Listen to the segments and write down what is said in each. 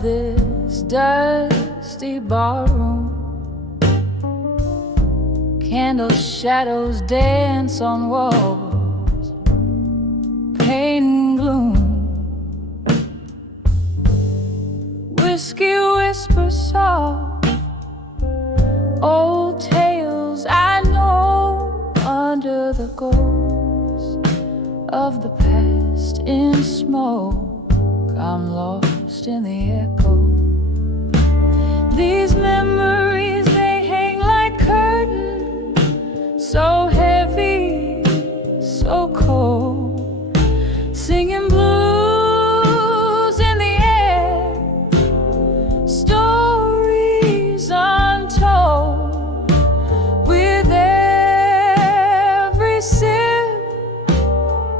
of this dusty barroom. Candle shadows dance on walls, pain and gloom. Whiskey whispers soft, old tales I know under the ghost of the past in smoke. I'm lost in the echo. These memories, they hang like curtains, so heavy, so cold, singing blues in the air, stories untold. With every sip,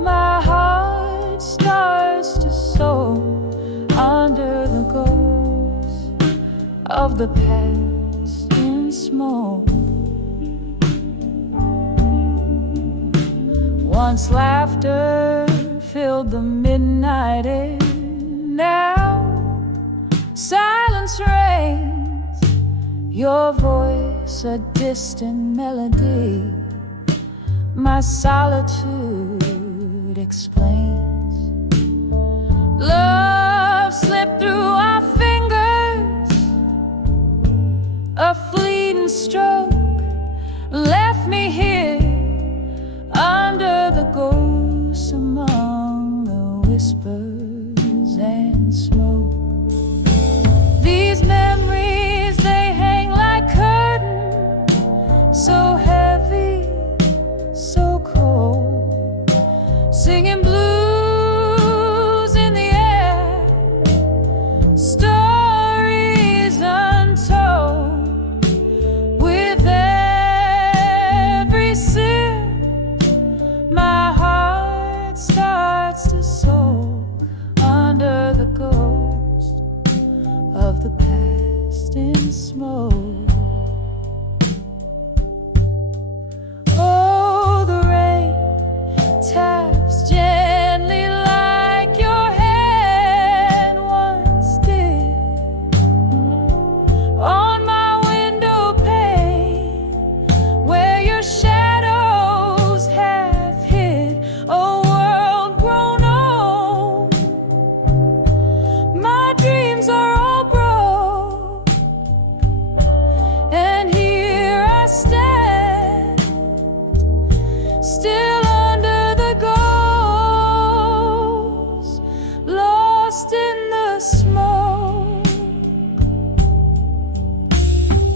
my heart starts to soar under the ghost of the past in smoke. Once laughter filled the midnight air, now silence reigns, your voice a distant melody. My solitude explains. Love slipped through our fingers, a fleeting stroke left me here under the ghosts, among the whispers and smoke. These memories, they hang like curtains, so heavy, so cold, singing blues in the air, stories untold. With every sip, my heart starts to soar under the ghost of the past in smoke. Oh, the rain taps gently like your hand once did on my window pane, where your shadows have hid a world grown old. My dreams are all broke, and here I stand, still under the ghost, lost in the smoke.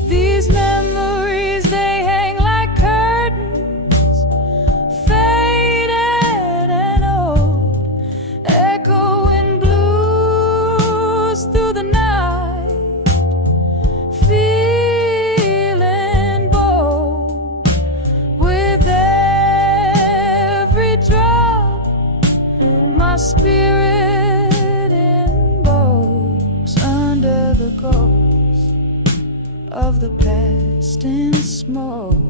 These memories, they hang like curtains, faded and old, echoing blues through the night, feeling bold. With every drop, my spirit invokes under the ghost of the past in smoke.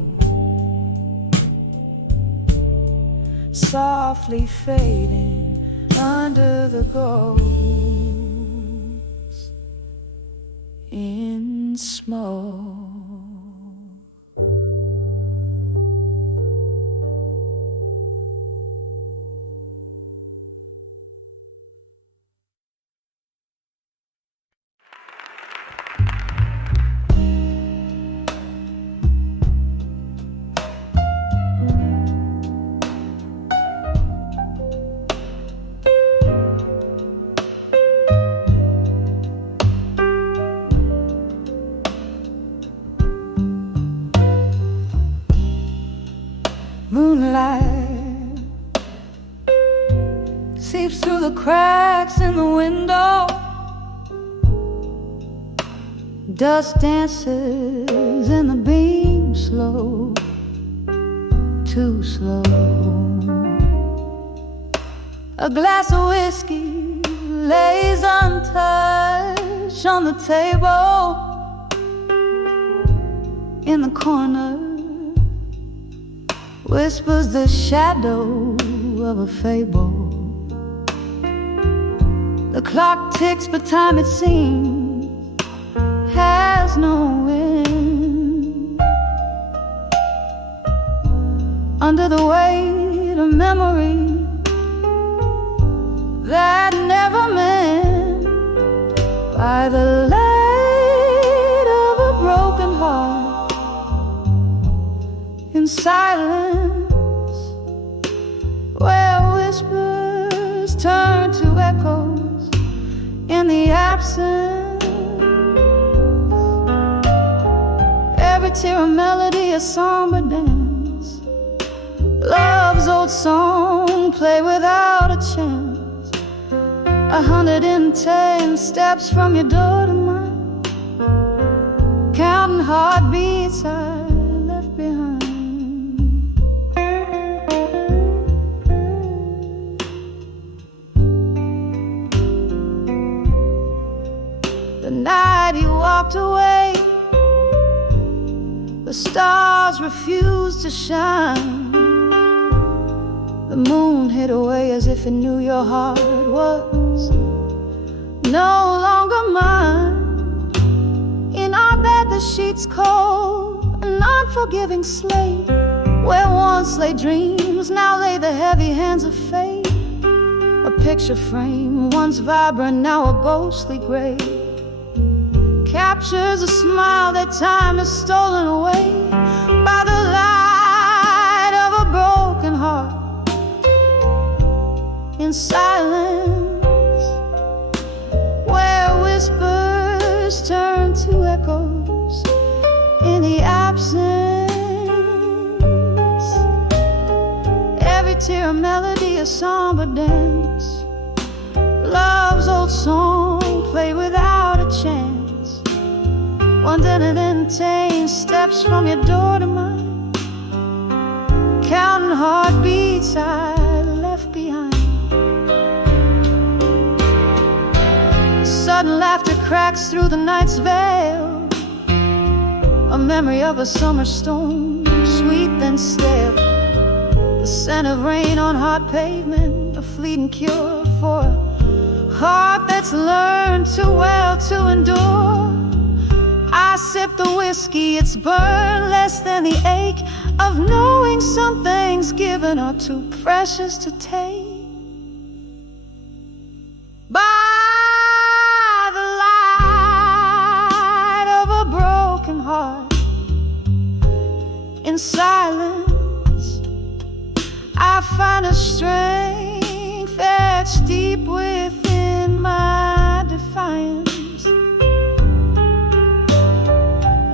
Softly fading under the ghost in smoke. Moonlight seeps through the cracks in the window. Dust dances in the beam, slow, too slow. A glass of whiskey lays untouched on the table. In the corner whispers the shadow of a fable. The clock ticks, but time it seems has no end. Under the weight of memory that never meant, by the light of a broken heart, in silence, where whispers turn to echoes in the absence. Every tear a melody, a somber dance, love's old song play without a chance. 110 steps from your door to mine, counting heartbeats I left behind. The night you walked away, the stars refused to shine. The moon hid away as if it knew your heart was no longer mine. In our bed the sheets cold, an unforgiving slate, where once lay dreams, now lay the heavy hands of fate. A picture frame, once vibrant, now a ghostly gray, captures a smile that time has stolen away. By the light of a broken heart, in silence, where whispers turn to echoes in the absence. Every tear a melody, a somber dance, love's old song play without a chance. 110 steps from your door to mine, counting heartbeats I left behind. Sudden laughter cracks through the night's veil, a memory of a summer storm, sweet then stale. The scent of rain on hot pavement, a fleeting cure for a heart that's learned too well to endure. I sip the whiskey, it's burned less than the ache of knowing some things given are too precious to take. By the light of a broken heart, in silence, I find a strength that's deep within my defiance.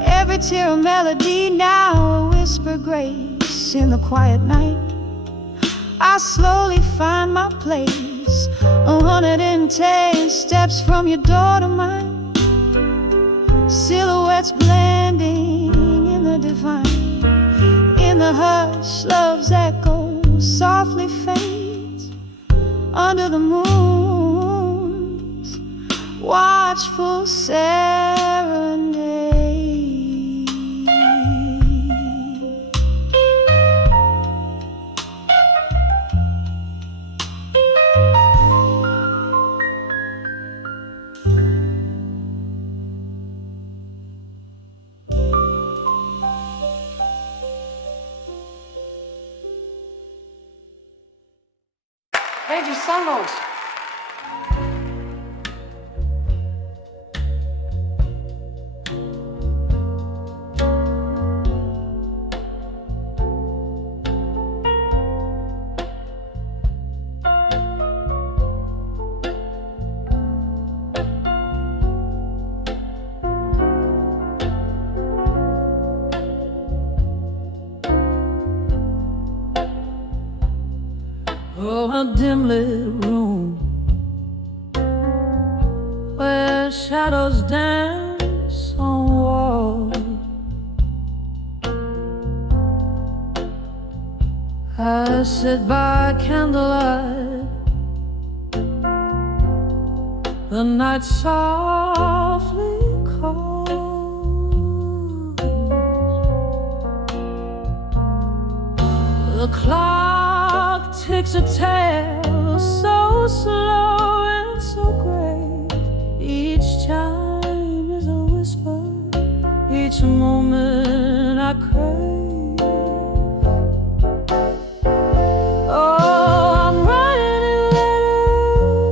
Every tear a melody, now a whisper grace. In the quiet night, I slowly find my place. 110 steps from your door to mine, silhouettes blending in the divine. In the hush, love's echo softly fades under the moon's watchful serenade. Beijos. Oh, a dim-lit room where shadows dance on walls. I sit by candlelight, the night softly calls. The clock ticks a tale so slow and so great. chime is a whisper, each moment I crave. Oh, I'm writing in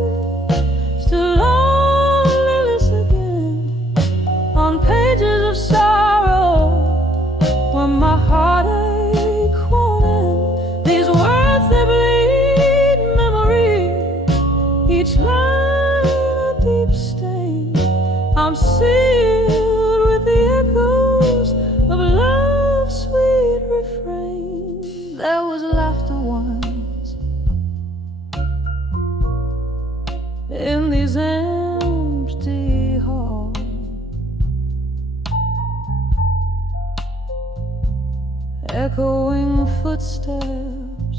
letters to loneliness again, on pages of sorrow where my heartache won't end. These words, they bleed memory, each line a deep stain. I'm sealed with the echoes of love's sweet refrain. There was laughter once in these empty halls, echoing footsteps,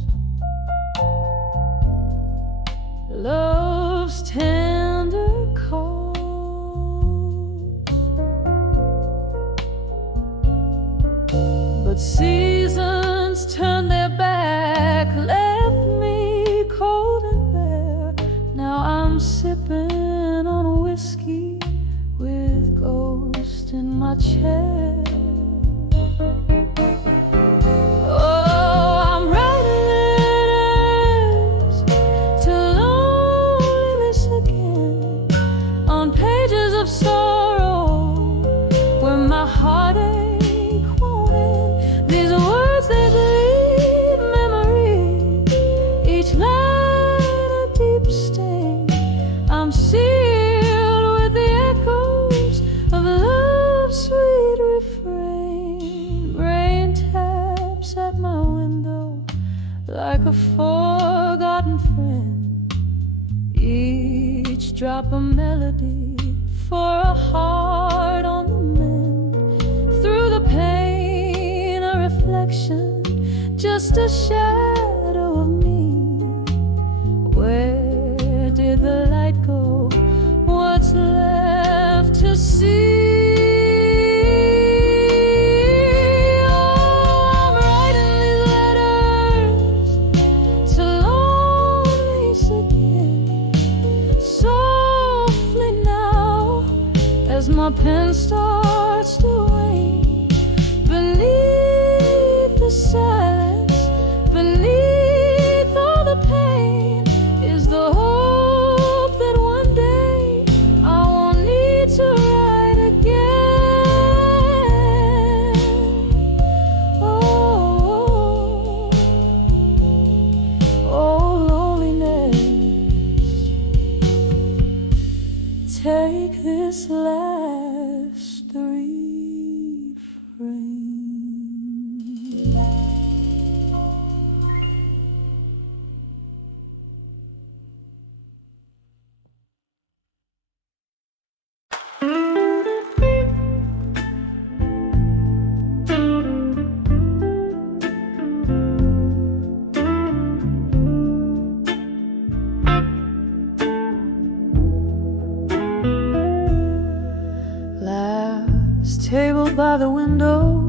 love's tender calls. But seasons turned their back, left me cold and bare. Now I'm sipping on whiskey with ghosts in my chair. Oh, I'm writing letters to loneliness again, on pages of sorrow where my heartache won't end. These words, they bleed memory, each line a deep stain. I'm sealed with the echoes of love's sweet refrain. Rain taps at my window like a forgotten friend, each drop a melody for a heart on the mend. Through the pain, a reflection, just a shadow of me. Where did the light go? What's left to see? Oh, I'm writing these letters to loneliness again, softly now, as my pen starts to wane. Beneath the silence, beneath all the pain, is the hope that one day I won't need to write again. Oh, oh, loneliness, take this last refrain. Last table by the window,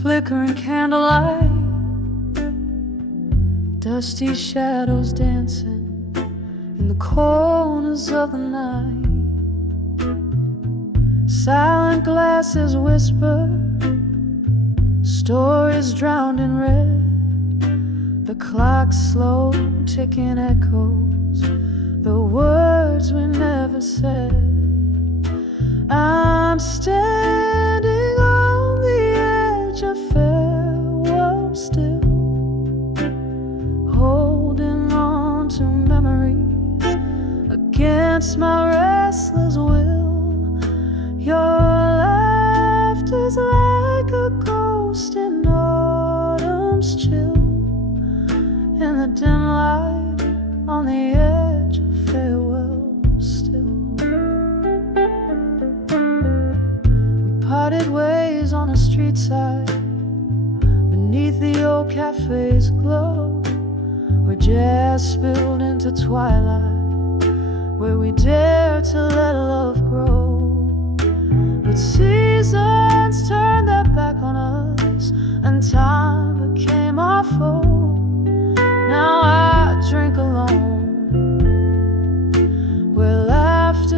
flickering candlelight, dusty shadows dancing in the corners of the night. Silent glasses whisper stories drowned in red. The clock's slow ticking echoes the words we never said. I'm standing on the edge of farewell still, holding on to memories against my restless will. Your laughter's like a ghost in autumn's chill, in the dim light on the edge of farewell still. We parted ways on a street side, beneath the old cafe's glow, where jazz spilled into twilight, where we dared to let love grow. But seasons turned their back on us, and time became our foe. Now I drink alone, where laughter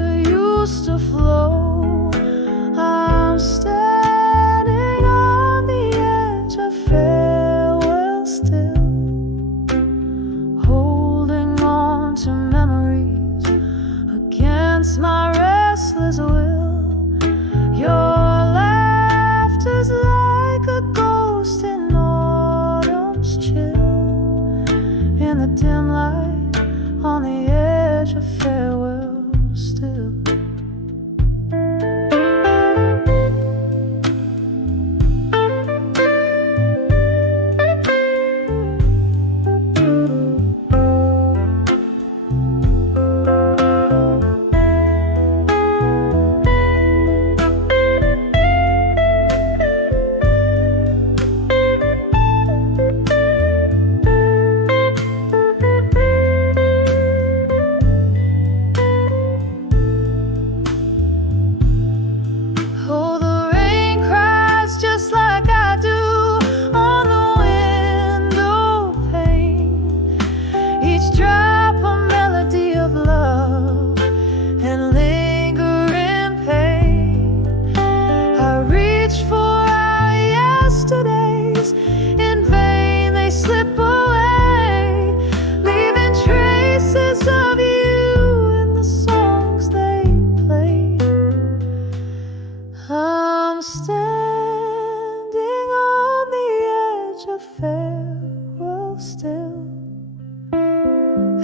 my restless will. Your laughter's like a ghost in autumn's chill, in the dim light on the edge of farewell still.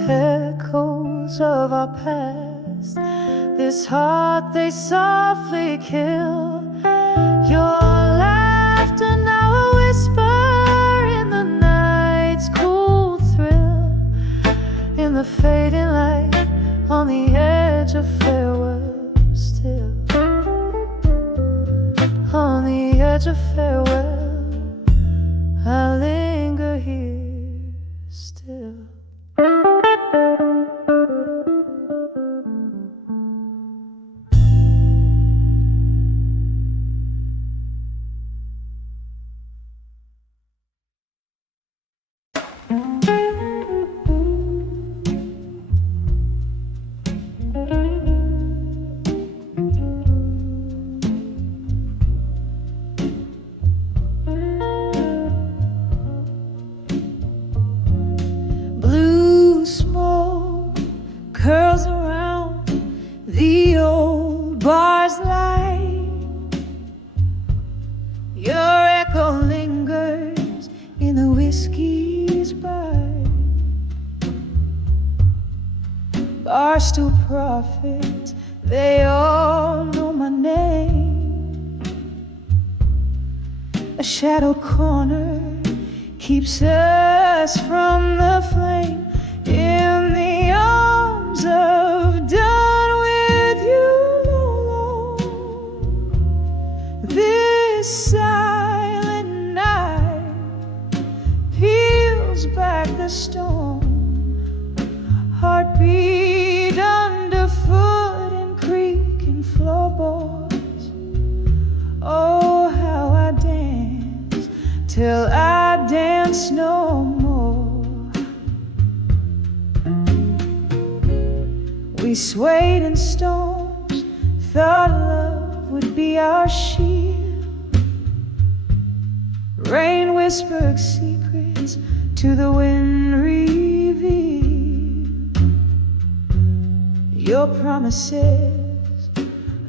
Echoes of our past, this heart they softly kill. Your laughter now a whisper in the night's cool thrill, in the fading light on the edge of farewell still, on the edge of farewell I linger here still. Curls around the old bar's light. Your echo lingers in the whiskey's bite. Barstool prophets, they all know my name. A shadow corner keeps us from the flame. In the arms of done with you alone, this silent night peels back the stone. Heartbeat underfoot in creaking floorboards. Oh, how I dance till I dance no more. We swayed in storms, thought love would be our shield. Rain whispered secrets to the wind revealed. Your promises,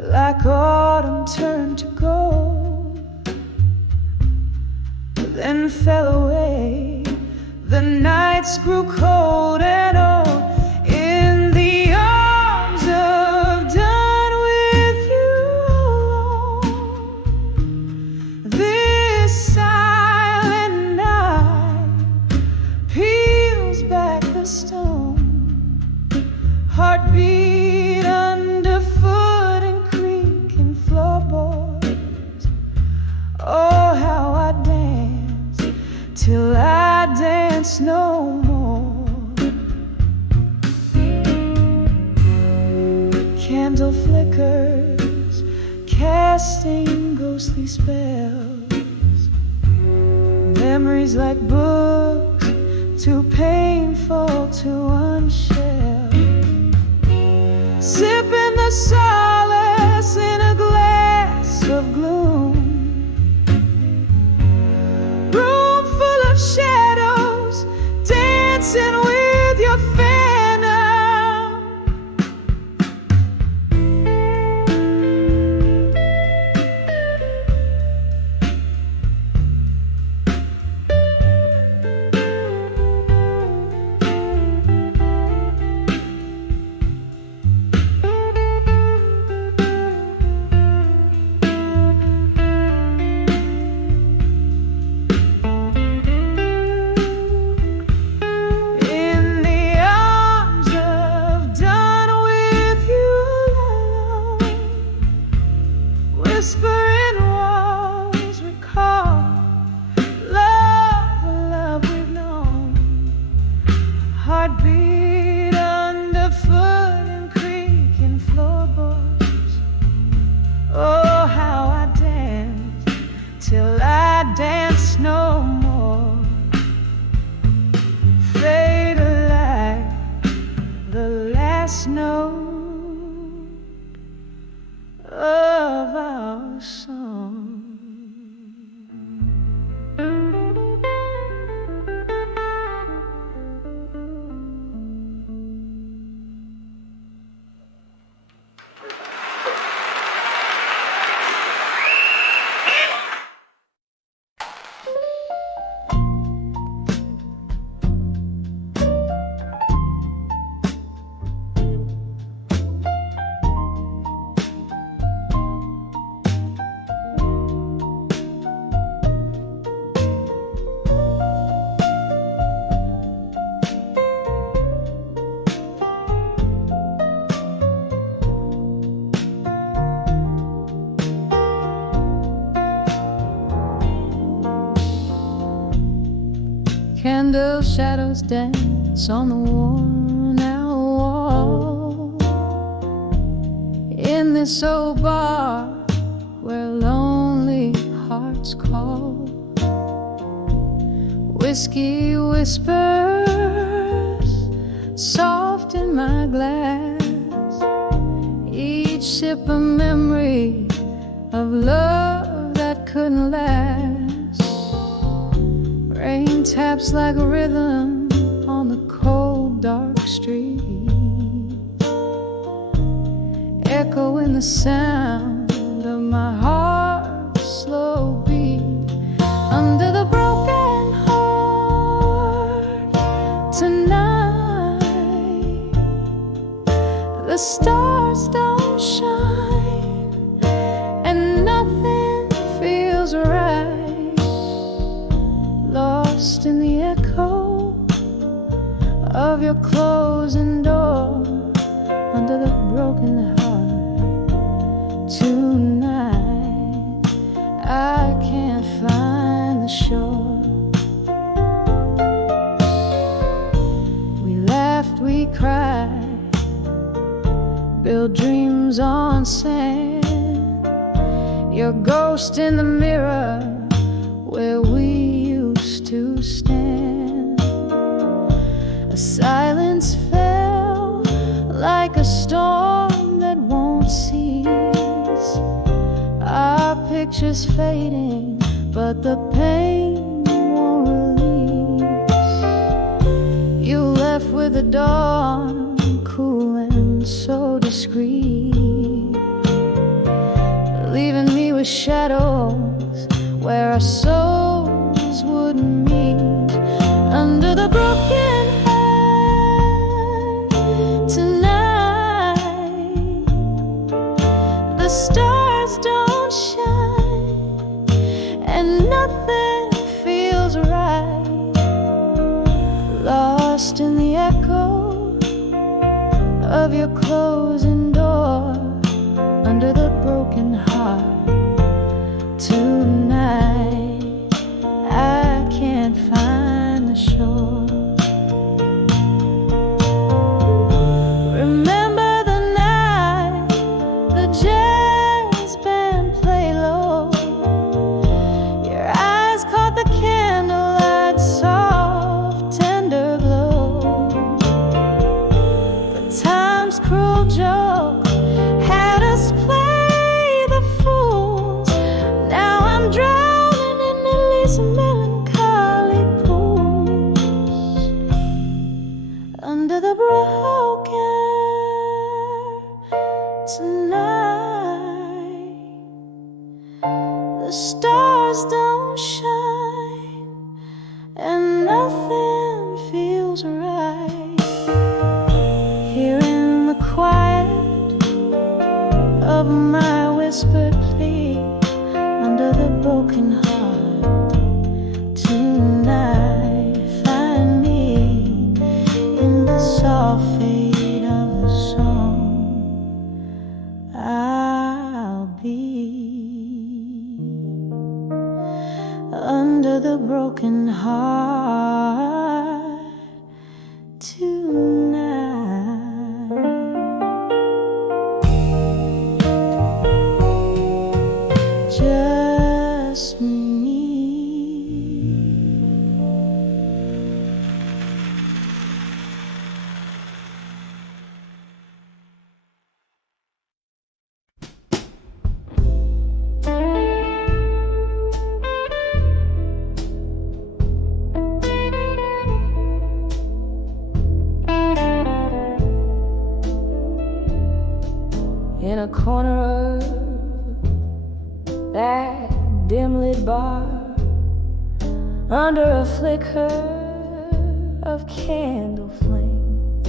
like autumn, turned to gold, then fell away. The nights grew cold and old. Heartbeat underfoot and creaking floorboards. Oh, how I dance till I dance no more. Candle flickers, casting ghostly spells. Memories like books, too painful to unshell. Sipping the solace in a glass of gloom. Room full of shadows, dancing with your phantom. whispering walls recall love, the love we've known. Heartbeat underfoot and creaking floorboards. Oh, how I danced till I danced no more. Fade alive, the last note of our song. Candle shadows dance on the worn-out wall in this old bar where lonely hearts call. Whiskey whispers soft in my glass, each sip a memory of love that couldn't last. Rain taps like a rhythm on the cold, dark street, echoing the sound of my heart's slow beat. Under the broken heart tonight, the stars don't shine and nothing feels right. Lost in the echo of your closing door, under the broken heart tonight, I can't find the shore. We laughed, we cried, built dreams on sand. Your ghost in the mirror where we to stand. A silence fell like a storm that won't cease. Our pictures fading, but the pain won't release. You left with the dawn, cool and so discreet, leaving me with shadows where our souls wouldn't meet. Under the broken heart tonight, the stars don't shine and nothing feels right. Lost in the echo of your closing door, under the broken heart tonight, I can't find the shore. Remember the night the jazz band played low. Your eyes caught the candlelight, soft, tender glow. The time's cruel joke had us play the fools. Now I'm drowning in Ellie's melancholy pools. Under the broken tonight, the stars don't shine and nothing feels right. Here in the quiet of my whispered plea, under the broken heart tonight, find me in the soft fade of the song. I'll be broken heart tonight. Just me. In a corner of that dim-lit bar, under a flicker of candle flame,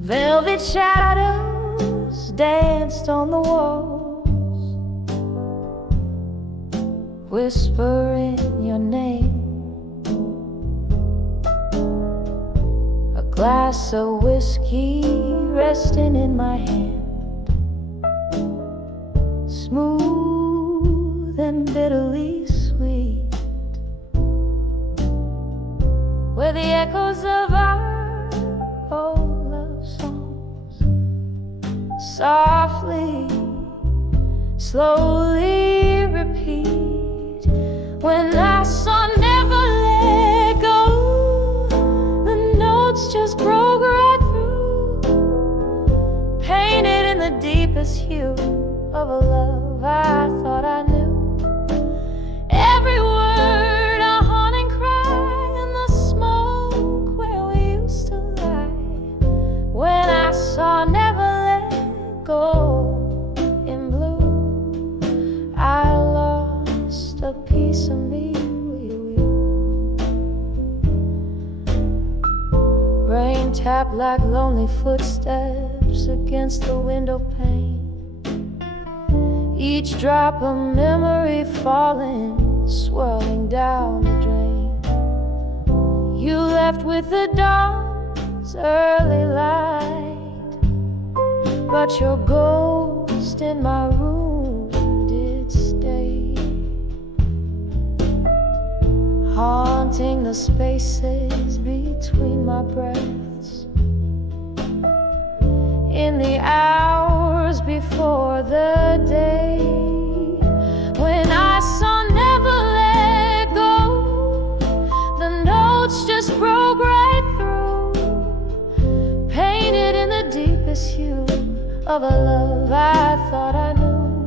velvet shadows danced on the walls, whispering your name. A glass of whiskey resting in my hand, smooth and bitterly sweet, where the echoes of our old love songs softly, slowly repeat. When I saw never let go, the notes just broke right through, painted in the deepest hue of a love I thought I knew. Every word a haunting cry in the smoke where we used to lie. When I saw never let go in blue, I lost a piece of me with you. Rain tapped like lonely footsteps against the window pane, each drop a memory falling, swirling down the drain. You left with the dawn's early light, but your ghost in my room did stay, haunting the spaces between my breaths. In the hours before the day when I saw never let go, the notes just broke right through, painted in the deepest hue of a love I thought I knew.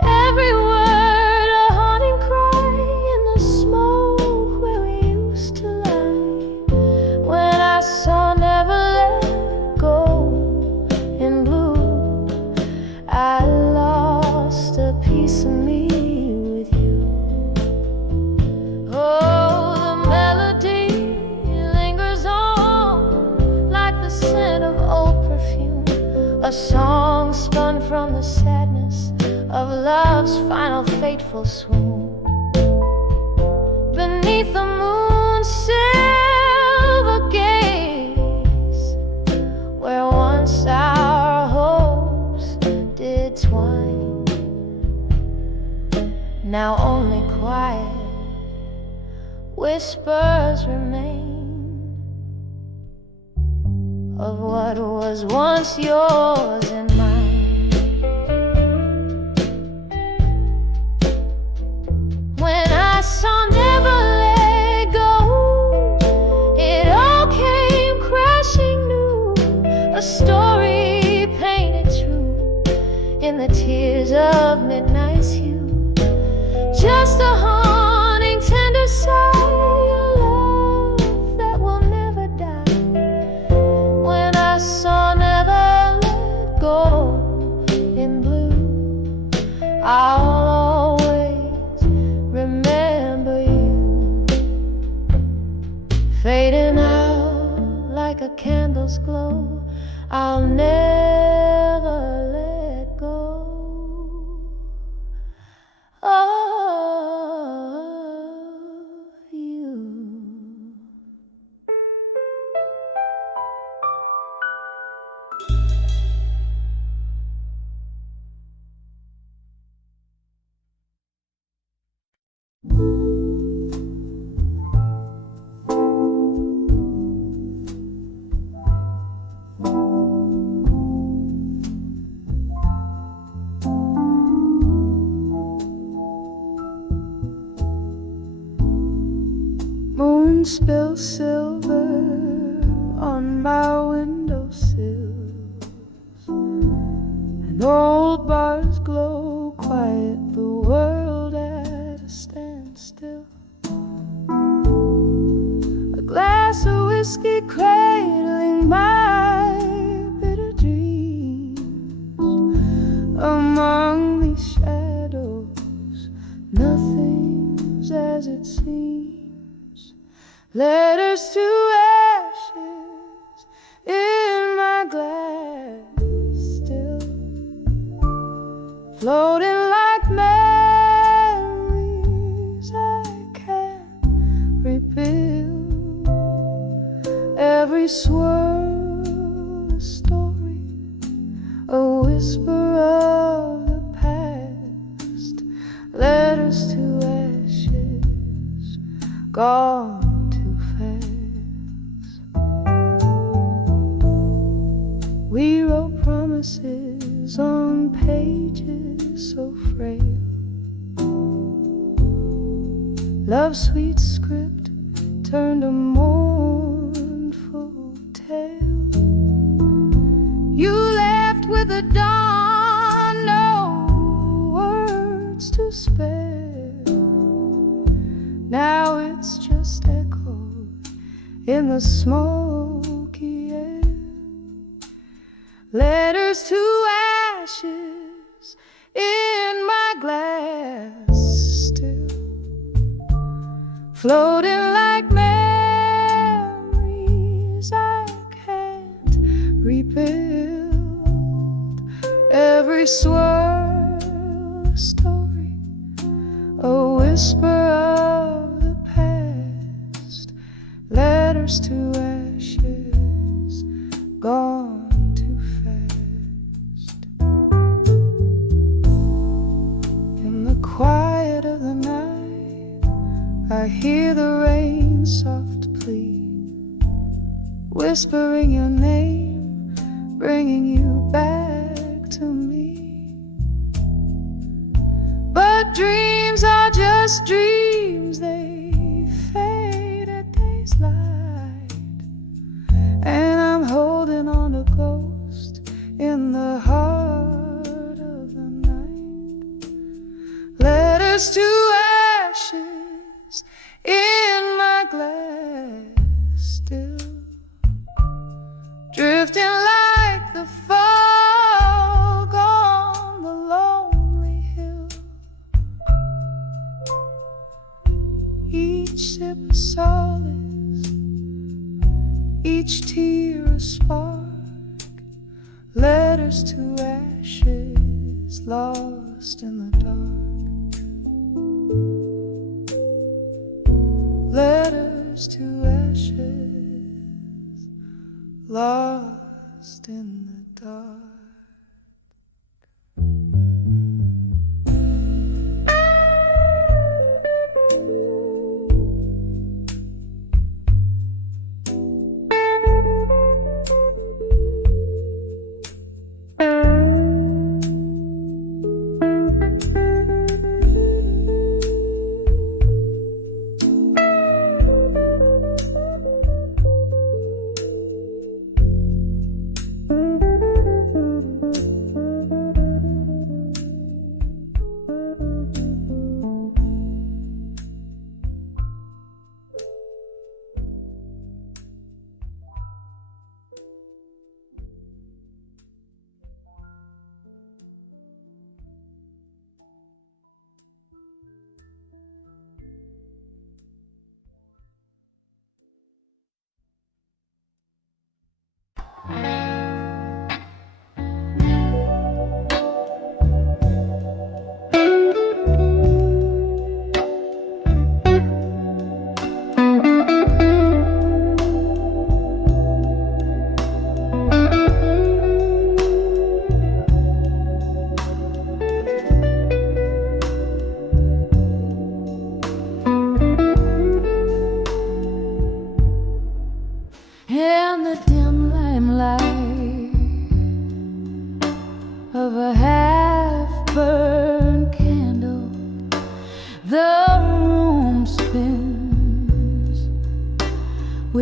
Every word a haunting cry in the smoke where we used to lie. When I saw never let go in blue, I lost a piece of me with you. Oh, the melody lingers on like the scent of old perfume, a song spun from the sadness of love's final fateful swoon. Beneath the moon's silver gaze, where once our hopes did twine, now only quiet whispers remain of what was once yours and mine. When I saw never let go, it all came crashing new, a story painted true in the tears of midnight's hue. Just a haunting tender sigh, a love that will never die. When I saw never let go in blue, I'll always remember you, fading out like a candle's glow. I'll never let go. spill silver on my windowsills, and old bars glow quiet, the world at a standstill. A glass of whiskey cradling my bitter dreams. Among these shadows, nothing's as it seems. Letters to ashes in my glass still, floating like memories I can't rebuild. Every swirl a story, a whisper of the past. Letters to ashes, gone too fast. We wrote promises on pages so frail. Love's sweet script turned a mournful tale. You left with the dawn, no words to spare. Now it's just echoed in the smoky air. Letters to ashes in my glass still, floating like memories I can't rebuild. Every swirl a story, a whisper of the past. Letters to ashes, gone too fast. In the quiet of the night, I hear the rain soft plea, whispering your name, bringing you back to me. But dreams are just dreams, they fade at day's light. And I'm holding on to ghost in the heart of the night. Letters to ashes in my glass still, drifting like the fog on the lonely hill. Each sip a solace, each tear a spark. Letters to ashes, lost in the dark. Letters to ashes, lost in the dark.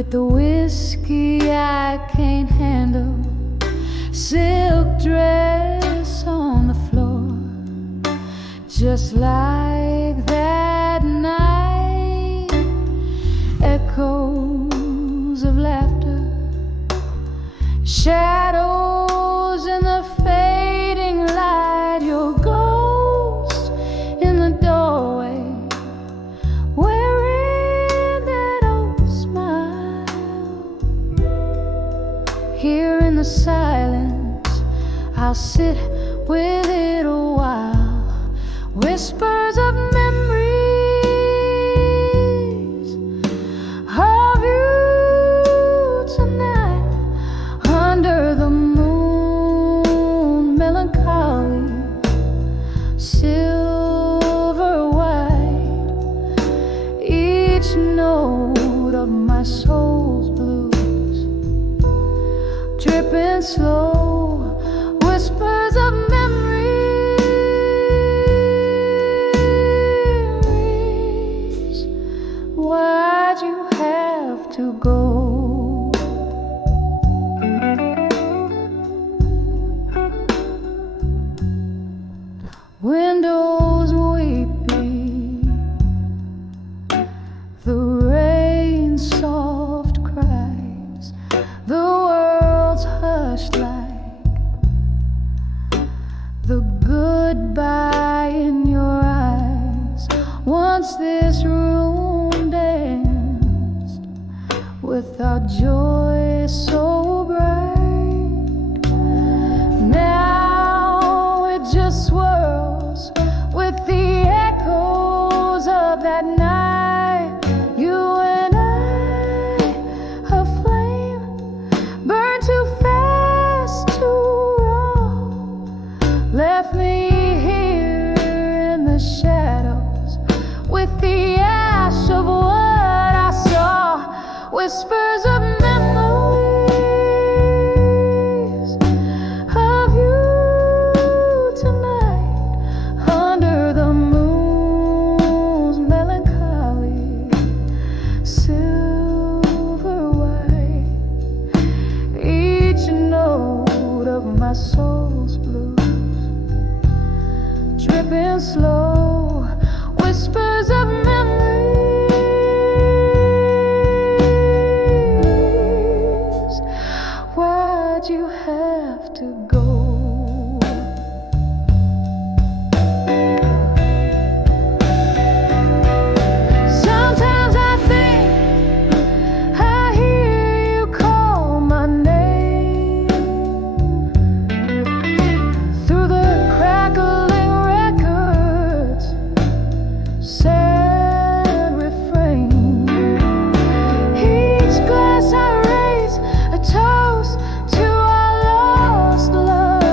with the whiskey I can't handle, silk dress on the floor, just like that night. Echoes of laughter, shadows in the fading light, your ghost in the doorway, wearing that old smile. Here in the silence, I'll sit with it a while. Whispers of memories of you tonight, under the moon, melancholy, silver white, each note of my soul's blues, dripping slow, whispers of memories. Why'd you have to go? Windows weeping, the rain soft cries, the world's hushed like the goodbye in your eyes. Once this room danced without joy so bright, now it just swirls with the echoes of that night. You and I, a flame, burned too fast, too raw, left me here in the shadows with the ash of what I saw. Whispers of memories of you tonight, under the moon's melancholy, silver white, each note of my soul's blues, dripping slow, whispers of memories. Why'd you have to go? Sometimes I think I hear you call my name through the crackling records, sad refrain. Each glass I raise, a toast to our lost love.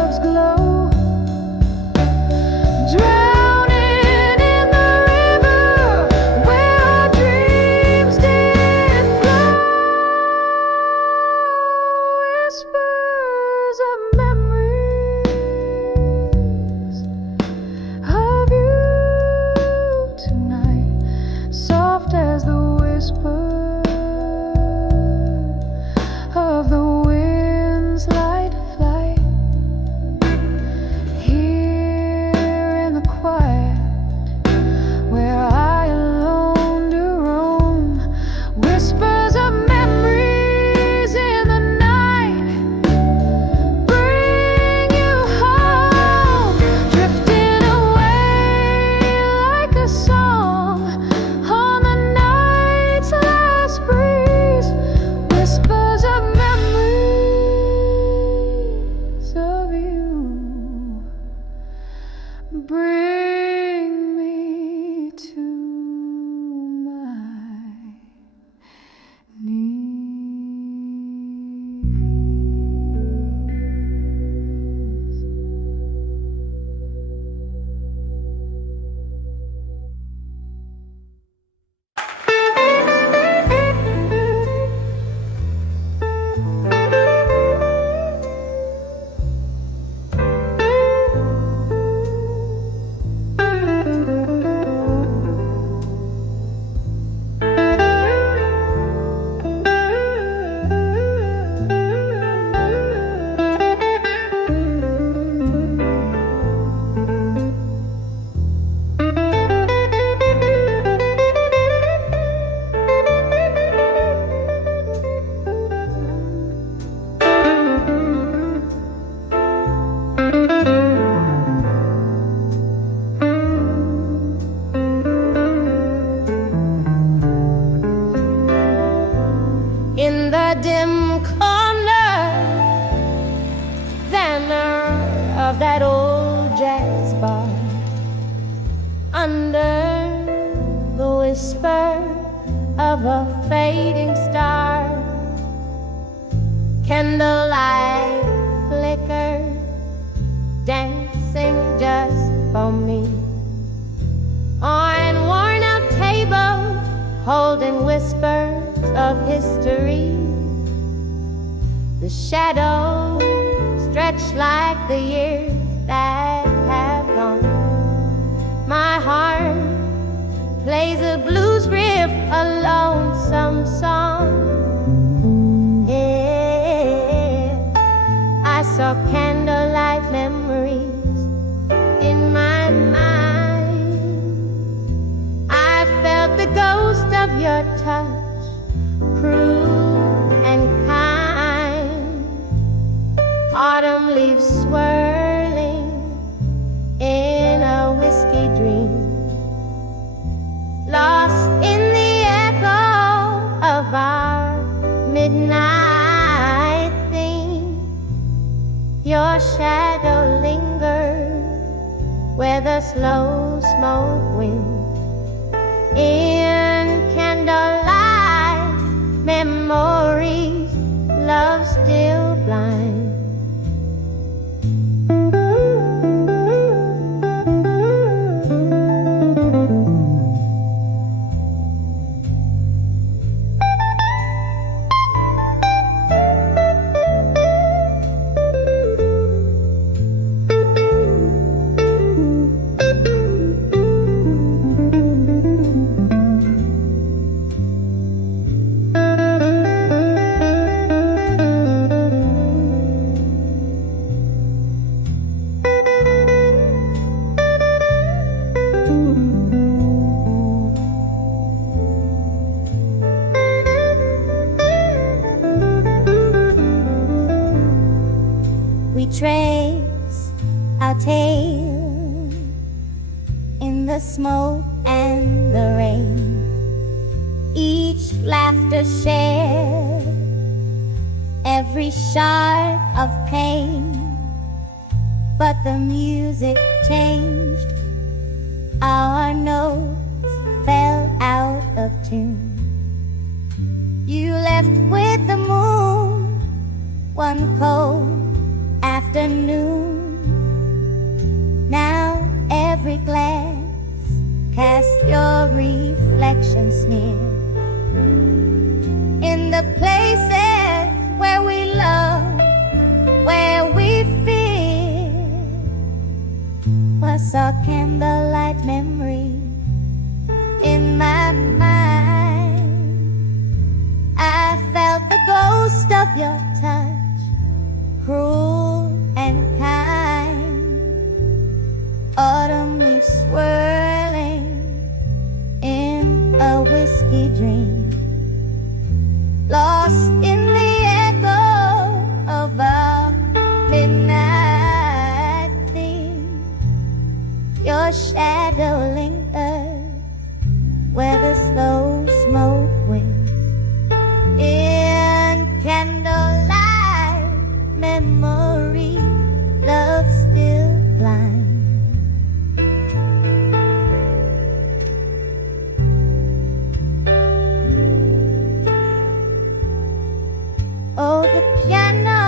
of that old jazz bar, under the whisper of a fading star. Candlelight flicker, dancing just for me. On worn-out table, holding whispers of history. The shadows stretch like the years that have gone. My heart plays a blues riff, a lonesome song. Yeah, I saw candlelight memories in my mind. I felt the ghost of your touch, cruel and kind. Autumn leaves swirling in a whiskey dream, lost in the echo of our midnight theme. Your shadow lingers where the slow smoke winds. In candlelight memories, love still blind. We trace our tale in the smoke and the rain, each laughter shared, every shard of pain. But the music changed, our notes fell out of tune. You left with the moon one cold afternoon. Now every glance casts your reflection smear in the places where we love, where we fear. Was a candlelight memory in my mind. I felt the ghost of your touch, cruel and kind. Autumn leaves swirling in a whiskey dream, lost in the echo of our midnight theme. Your shadow lingers where the slow smoke winds. In candlelight memory, love still blind. Oh, the piano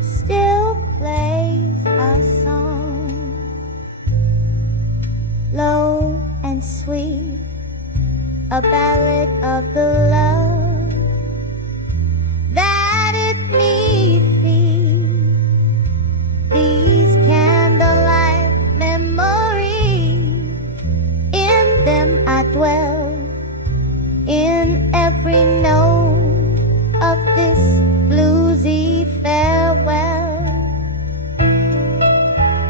still plays our song, low and sweet, a ballad of the love that it me feed. These candlelight memories, in them I dwell, in every note of this bluesy farewell.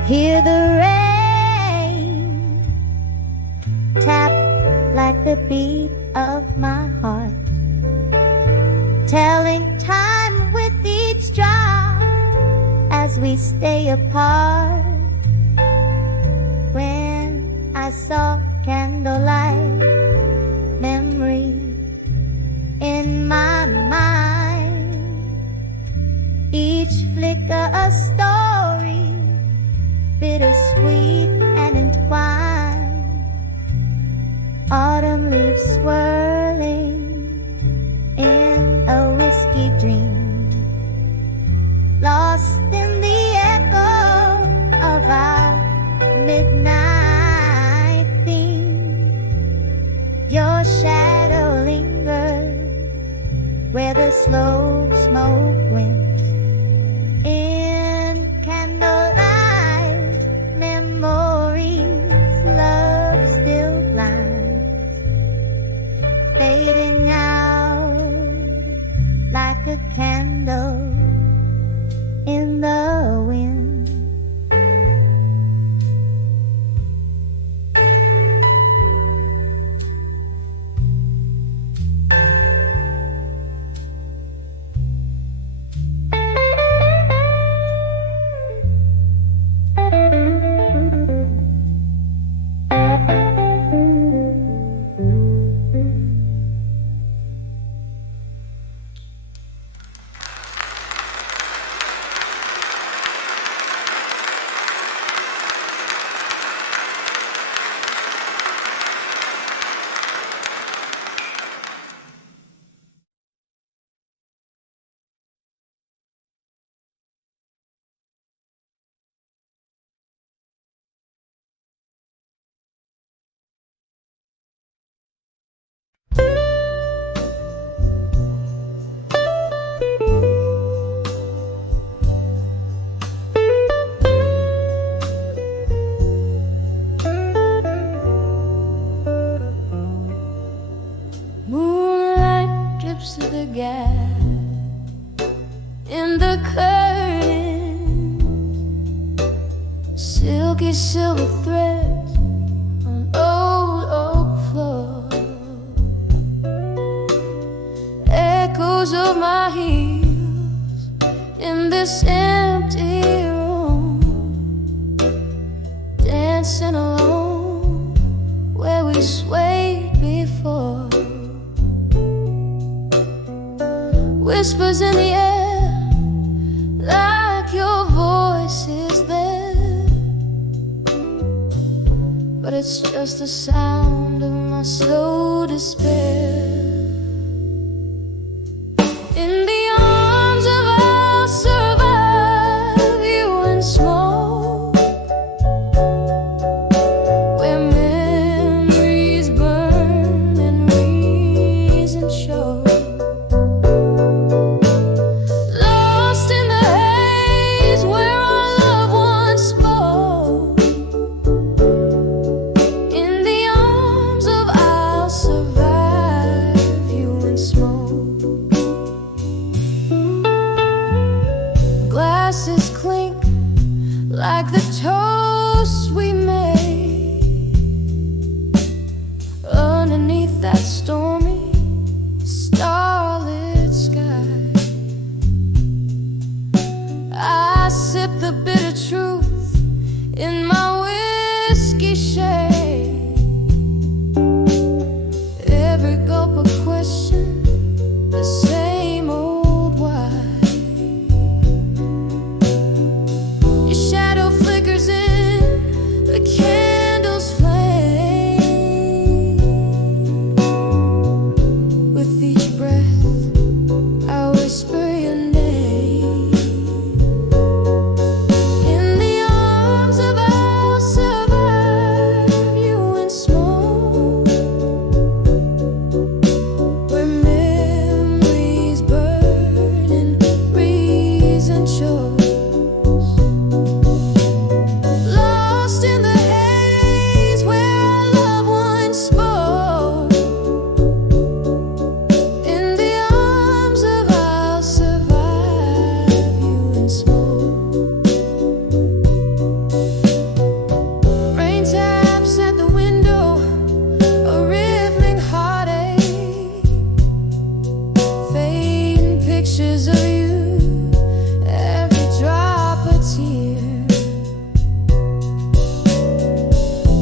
Hear the rain tap like the beat of my heart, telling time with each drop as we stay apart. When I saw candlelight memory in my mind, each flicker a story silky silver threads on old oak floor, echoes of my heels in this empty room, dancing alone where we swayed before. Whispers in the air, like your voice is there, but it's just the sound of my slow despair. In the arms of I'll survive you and smoke, where memories burn and reason show. Lost in the haze where our love once spoke. In the arms of I'll survive you and smoke. Glasses clink like the toast we made underneath that stormy starlit sky. I sip the bitter truth in my whiskey shade. Every gulp a question, the same old why. Your shadow flickers in the candle's flame. With each breath I whisper your name. In the arms of I'll survive you and smoke, where memories burn and reason shows. Lost in the haze where our love once spoke. In the arms of I'll survive you and smoke. Rain taps at the window, a rhythmic heartache, fading pictures of you, every drop a tear.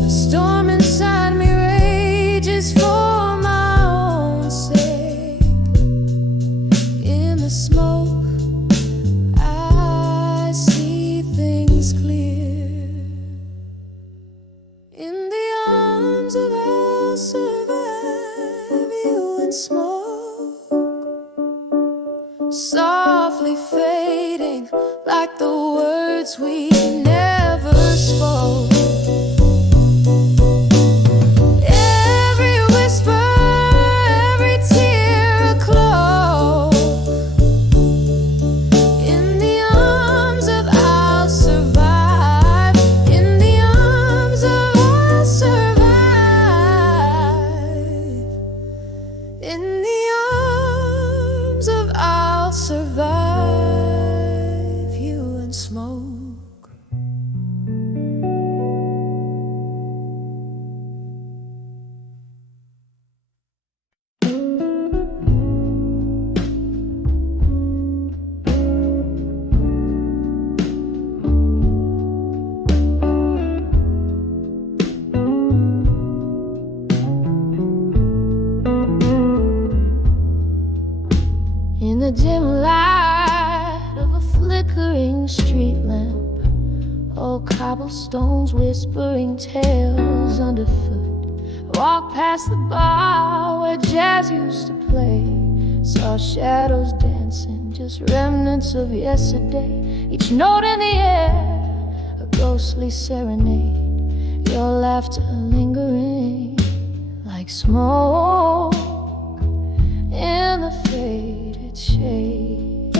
The storm inside me rages for my own sake. In the smoke, I see things clear. In the arms of I'll survive you and smoke, softly fading like the words we never spoke. Every whisper, every tear a cloak. In the arms of I'll survive. In the arms of I'll survive. In the arms of I'll survive you and smoke. In the dim light of a flickering street lamp, old cobblestones whispering tales underfoot. Walk past the bar where jazz used to play. Saw shadows dancing, just remnants of yesterday. Each note in the air, a ghostly serenade. Your laughter lingering like smoke in the faded shade.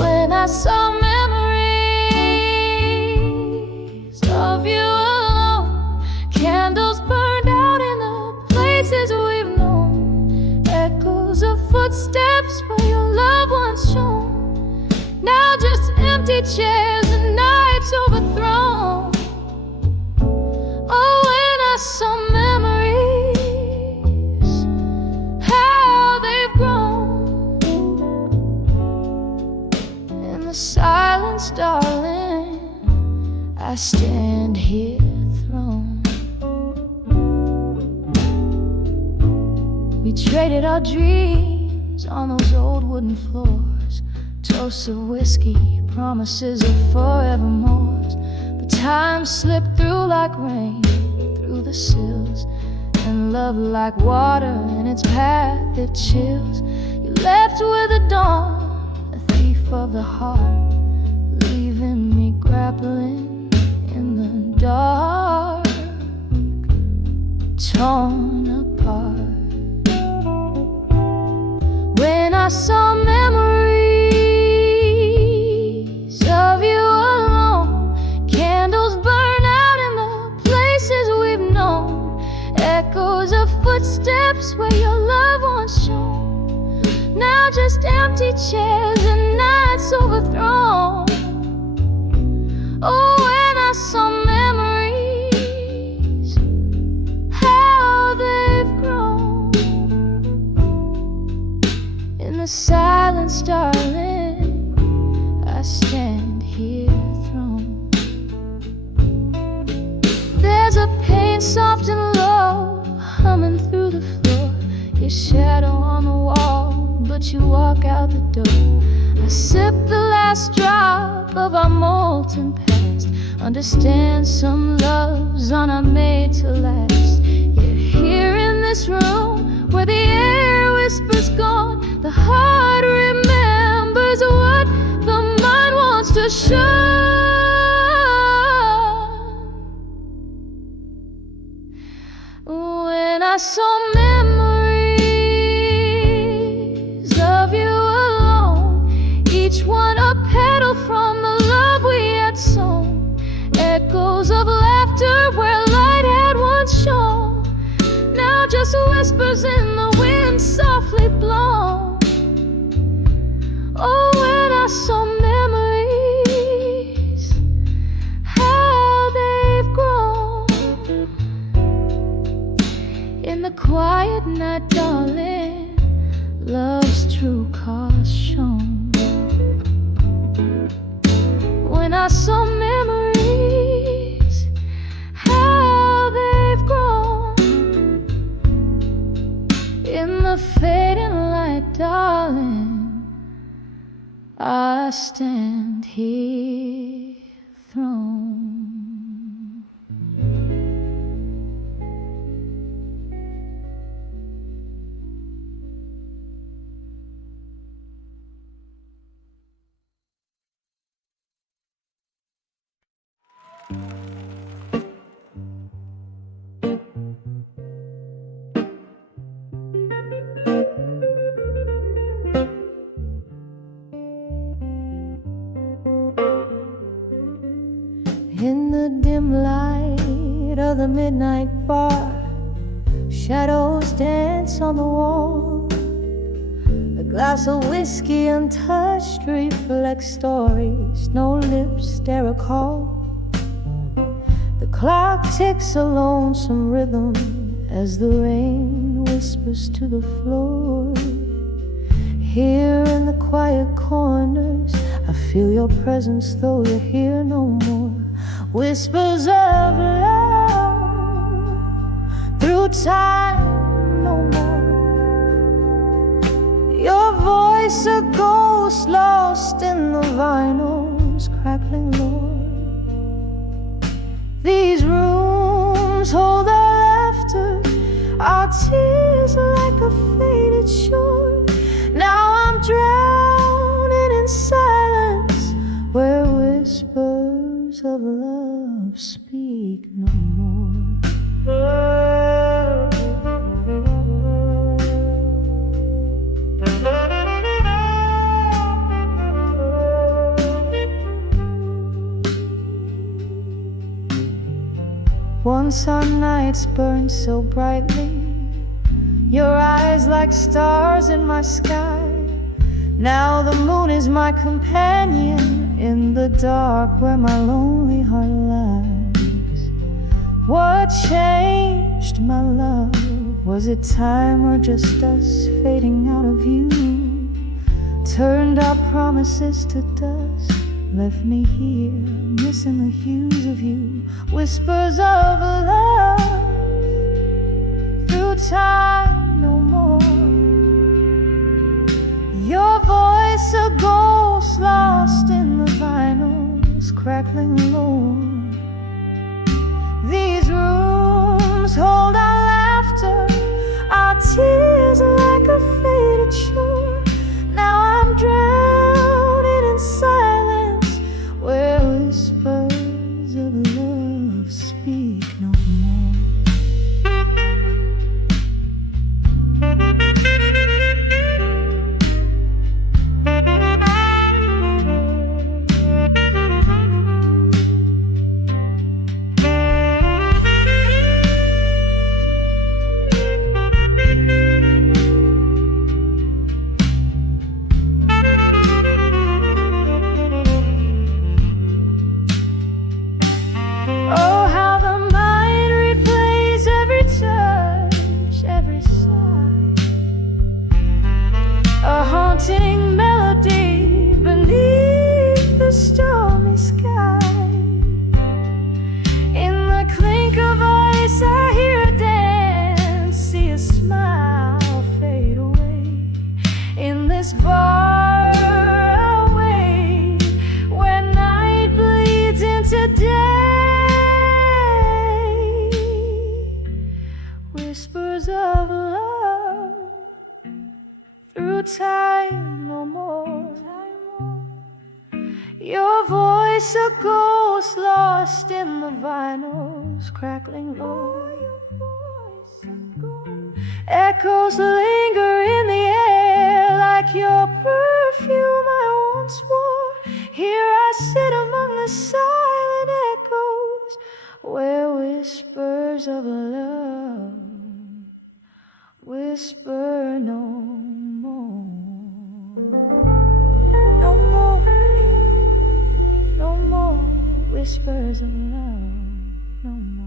When I saw memories of you alone, candles burned out in the places we've known, echoes of footsteps where your love once shone. Now just empty chairs and nights silence, darling, I stand here thrown. We traded our dreams on those old wooden floors, toasts of whiskey, promises of forevermores. But time slipped through like rain, through the sills, and love like water in its path it chills. You left with the dawn, a thief of the heart, leaving me grappling in the dark, torn apart. When I saw memories of you alone, candles burn out in the places we've known, echoes of footsteps where your love once shone, now just empty chairs and nights overthrown. Oh, when I saw memories, how they've grown. In the silence, darling, I stand here thrown. There's a pain soft and low, humming through the floor, your shadow on the wall, but you walk out the door. I sip the last drop of our molten past, understand some loves are not made to last. Yet here in this room, where the air whispers gone, the heart remembers what the mind wants to show. When I saw memories of you alone, each one a petal from the love we had sown, echoes of laughter where light had once shone, now just whispers in the wind softly blown. Oh, when I saw memories, how they've grown. In the quiet night, darling, love's true cause shown. When I saw memories, how they've grown. In the fading light, darling, I stand here thrown. In the dim light of the midnight bar, shadows dance on the wall. A glass of whiskey untouched reflects stories no lips dare recall. The clock ticks a lonesome rhythm as the rain whispers to the floor. Here in the quiet corners, I feel your presence though you're here no more. Whispers of love through time no more. Your voice a ghost lost in the vinyl's crackling lore. These rooms hold our laughter, our tears like a faded shore. Now I'm drowning in silence where whispers of love speak no more. Once our nights burned so brightly, your eyes like stars in my sky. Now the moon is my companion in the dark where my lonely heart lies. What changed, my love? Was it time or just us fading out of view? Turned our promises to dust, left me here, missing the hues of you, whispers of love through time no more. Your voice a ghost lost in the vinyls, crackling low. These rooms hold our laughter, our tears like a faded shore. Now I'm drowning in silence, where whispers of love speak no more. Melody beneath the stormy sky. In the clink of ice I hear a dance, see a smile fade away. In this bar away, where night bleeds into day, whispers of love through time no more. Your voice a ghost lost in the vinyls, crackling low. Echoes linger in the air like your perfume I once wore. Here I sit among the silent echoes, where whispers of love whisper no more. No more, no more whispers of love, no more.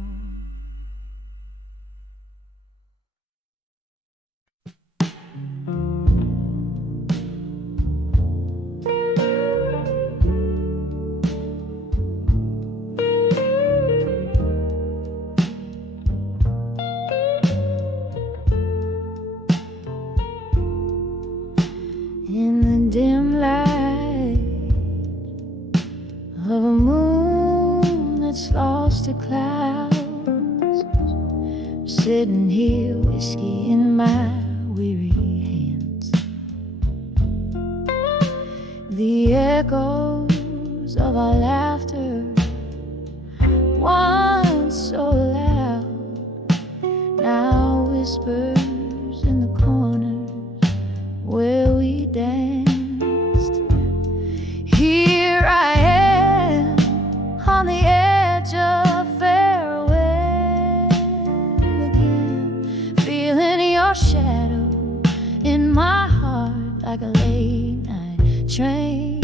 In the dim light of a moon that's lost to clouds, sitting here, whiskey in my weary hands. The echoes of our laughter, once so loud, now whispers in the corners where we danced. Here I am on the edge of farewell again, feeling your shadow in my heart like a late night train.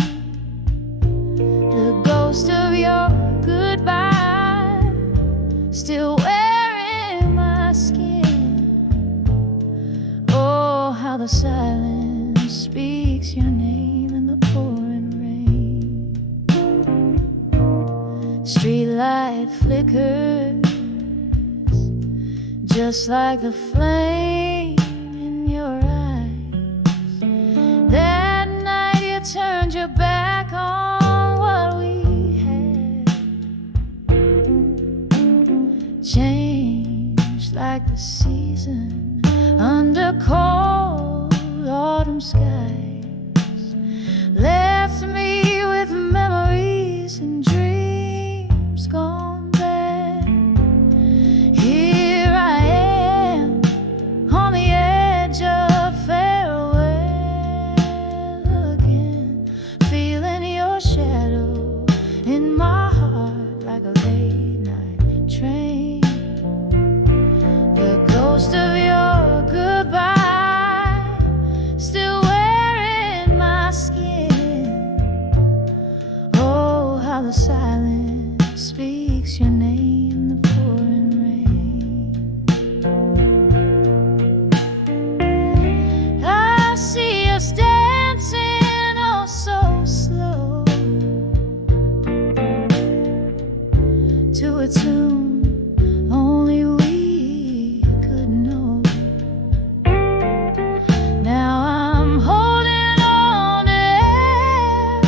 The ghost of your goodbye still wearing my skin. Oh, how the silence speaks your name in the pouring rain. Streetlight flickers just like the flame in your eyes. That night you turned your back on what we had, changed like the season under cold autumn skies, left me with memories and dreams gone bad. Here I am on the edge of farewell again, feeling your shadow in my heart like a late night train. The ghost of your goodbye still wearing my skin. Oh, how the silence speaks your name in the pouring rain. I see us dancing oh so slow, a tune only we could know. Now I'm holding on to air.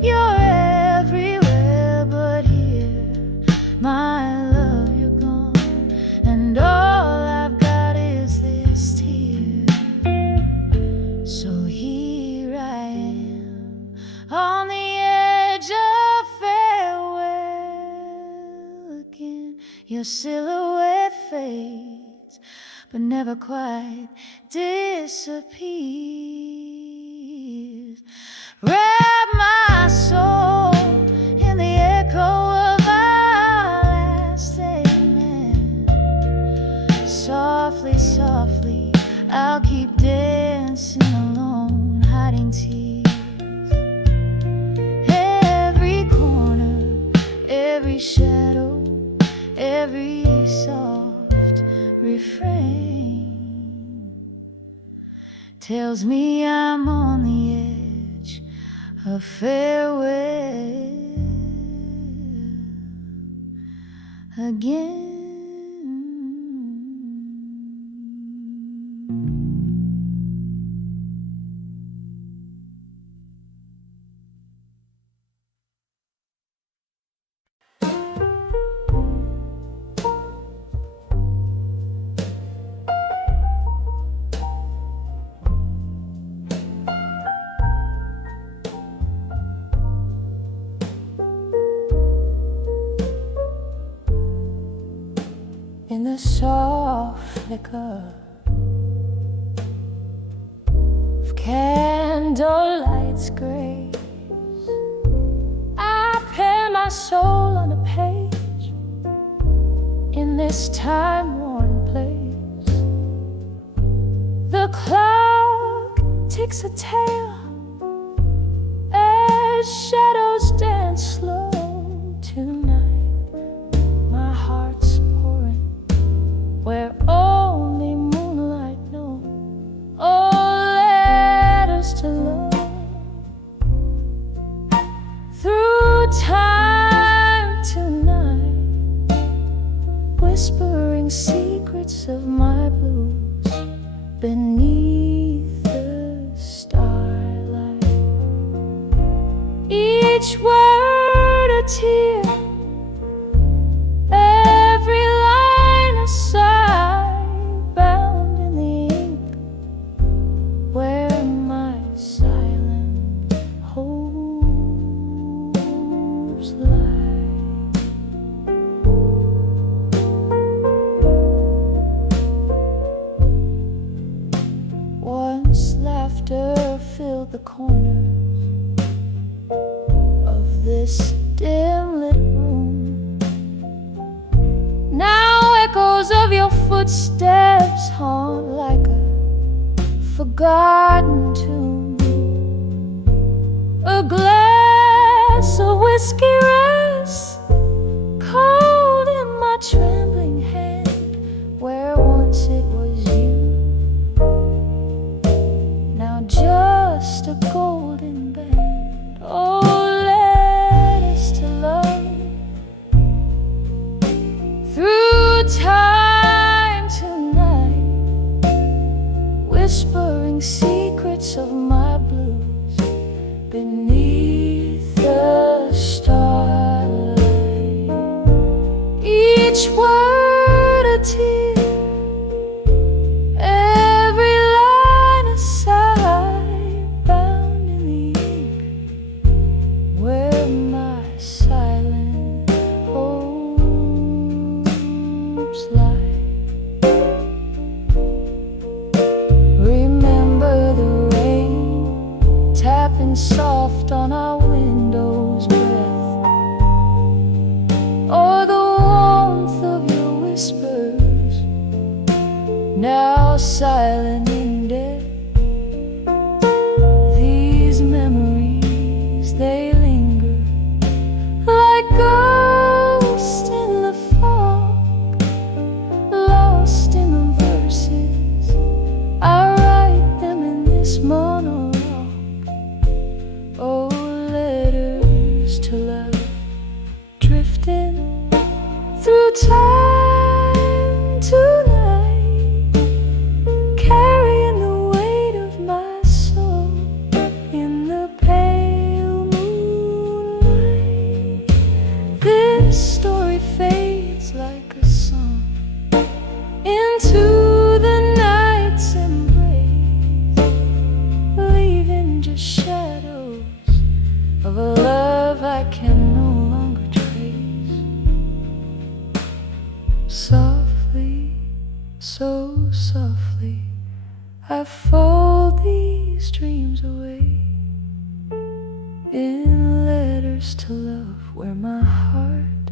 You're everywhere but here. My love, you're gone, and all I've got is this tear. So here I am on the edge of farewell again. Your silhouette fades, but never quite disappears. Wrap my soul in the echo of our last amen. Softly, softly, I'll keep dancing alone, hiding tears. Every corner, every shadow, every soft refrain tells me I'm on the edge of farewell again. In the soft flicker of candlelight's grace, I pen my soul on a page in this time-worn place. The clock ticks a tale as shadows dance slow tonight. My heart's pouring where only moonlight knows. Oh, letters to love through time tonight, whispering secrets of my blues beneath the starlight. Each word a tear, every line a sigh, bound in the ink where my silent hopes lie. Once laughter filled the corners of this dim-lit room. Now echoes of your footsteps haunt like a forgotten tune. A glass of whiskey rests cold in my trembling hand, where once it was you, now just a golden band. Oh, letters to love through time tonight, whispering secrets of my blues beneath the starlight. Each word a tear, every line a sigh, bound in the ink where my silent hopes lie. Remember the rain tapping soft on our window's breath, or the warmth of story fades like a song into the night's embrace, leaving just shadows of a love I can no longer trace. Softly, so softly, I fold these dreams away in letters to love, where my heart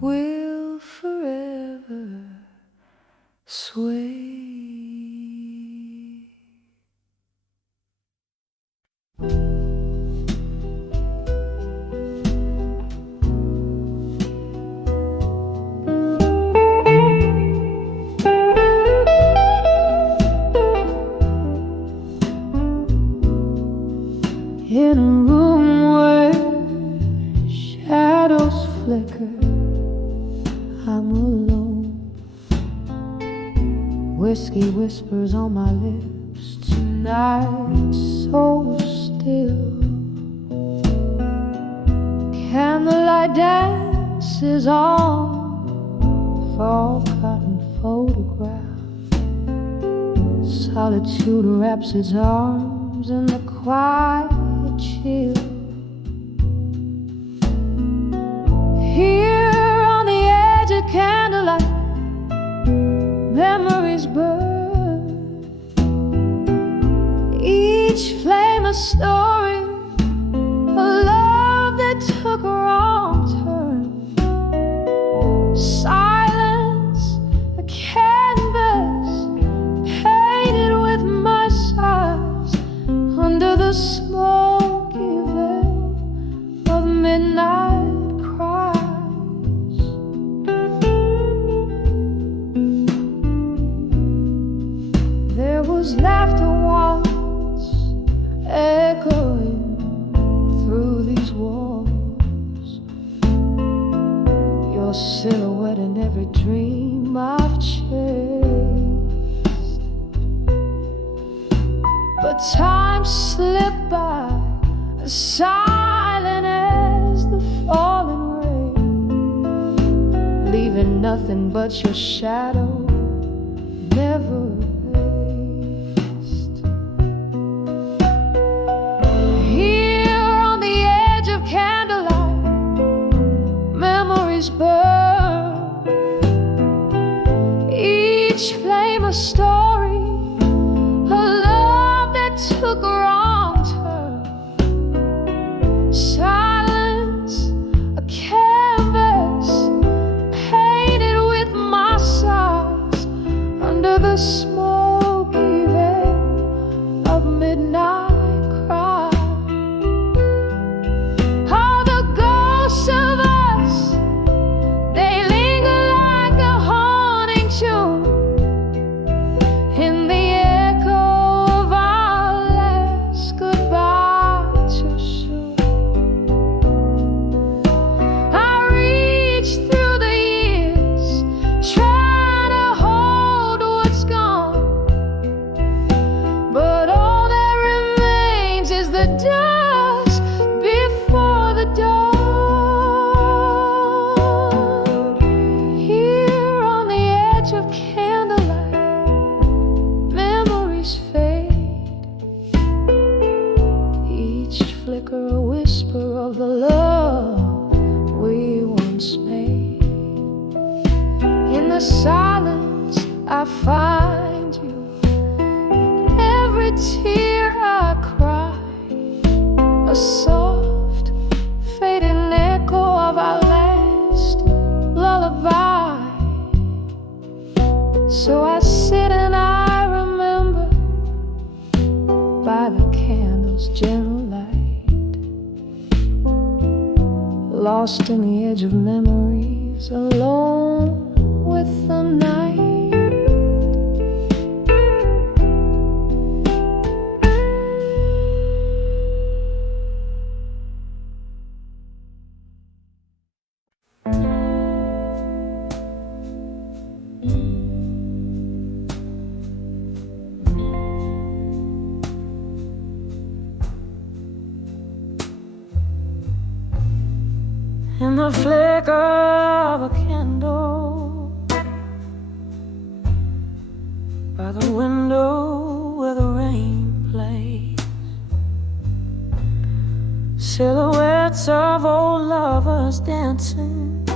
will forever sway. In a room where shadows flicker, I'm alone. Whiskey whispers on my lips tonight, so still. Candlelight dances on fall cotton photograph. Solitude wraps its arms in the quiet chill. Here on the edge of candlelight, memories burn, each flame a story, a love that took a wrong turn. Silence, a canvas painted with my sighs, under the smoky veil of midnight cries. There was laughter once, echoing through these walls, your silhouette in every dream I've chased. But time slipped by, as silent as the falling rain, leaving nothing but your shadow, never erased. Here on the edge of candlelight, memories burn, each flame a story, took a wrong turn. Silence, a canvas painted with my sighs, under the smoky veil of midnight cry. All the ghosts of us, they linger like a haunting tune in the silence, I find you in every tear I cry, a soft, fading echo of our last lullaby. So I sit and I remember by the candle's gentle light, lost in the edge of memories, alone with the night. in the flicker of a candle by the window where the rain plays. Silhouettes of old lovers dancing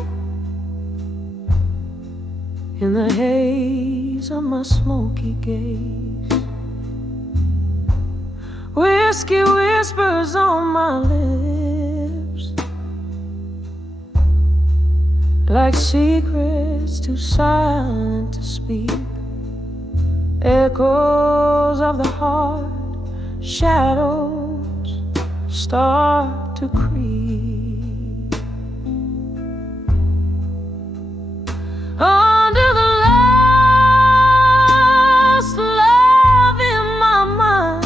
in the haze of my smoky gaze. Whiskey whispers on my lips, like secrets too silent to speak. Echoes of the heart, shadows start to creep. Under the last love in my mind,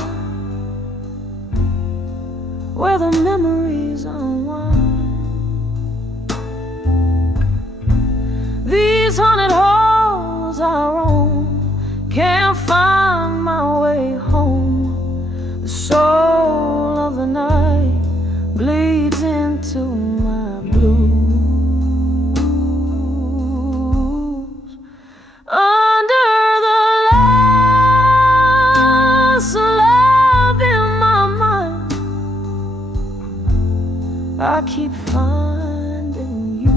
where the memories unwind. These haunted halls I roam, can't find my way home. The soul of the night bleeds into my blues. Under the last love in my mind, I keep finding you.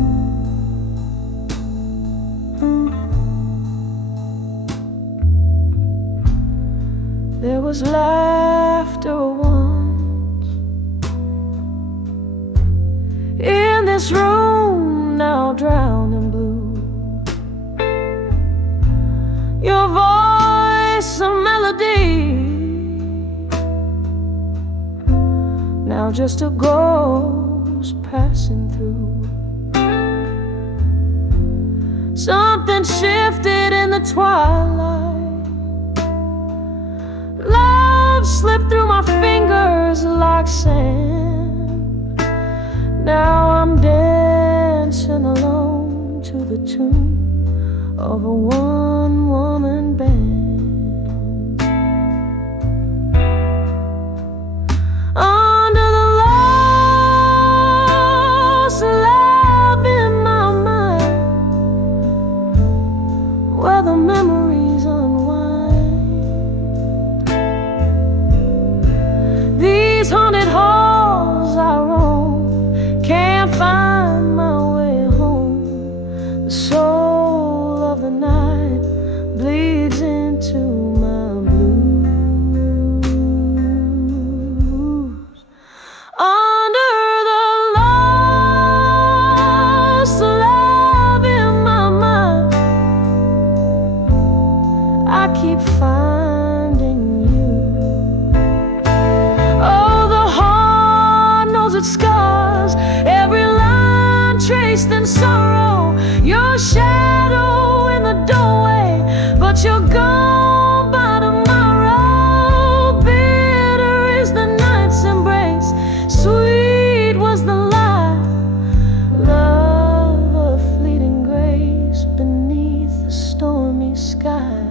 There was laughter once in this room now drowned in blue. Your voice a melody, now just a ghost passing through. Something shifted in the twilight. Love slipped through my fingers like sand. Now I'm dancing alone to the tune of a one-woman band. Under the last love in my mind, where the memories unwind. These haunted halls I roam, can't find my way home. The soul of the night bleeds into my blues. Under the last love in my mind, I keep finding you. Oh, the heart knows its scars, every line traced in sorrow. Your shadow in the doorway, but you're gone by tomorrow. Bitter is the night's embrace, sweet was the lie. Love, a fleeting grace beneath the stormy sky.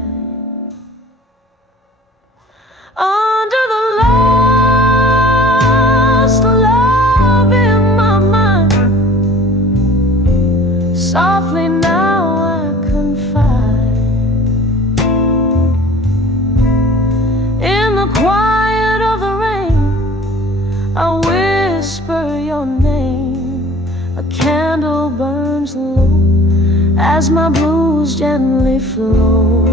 Under the last love in my mind, softly now I confide. In the quiet of the rain, I whisper your name. A candle burns low as my blues gently flow.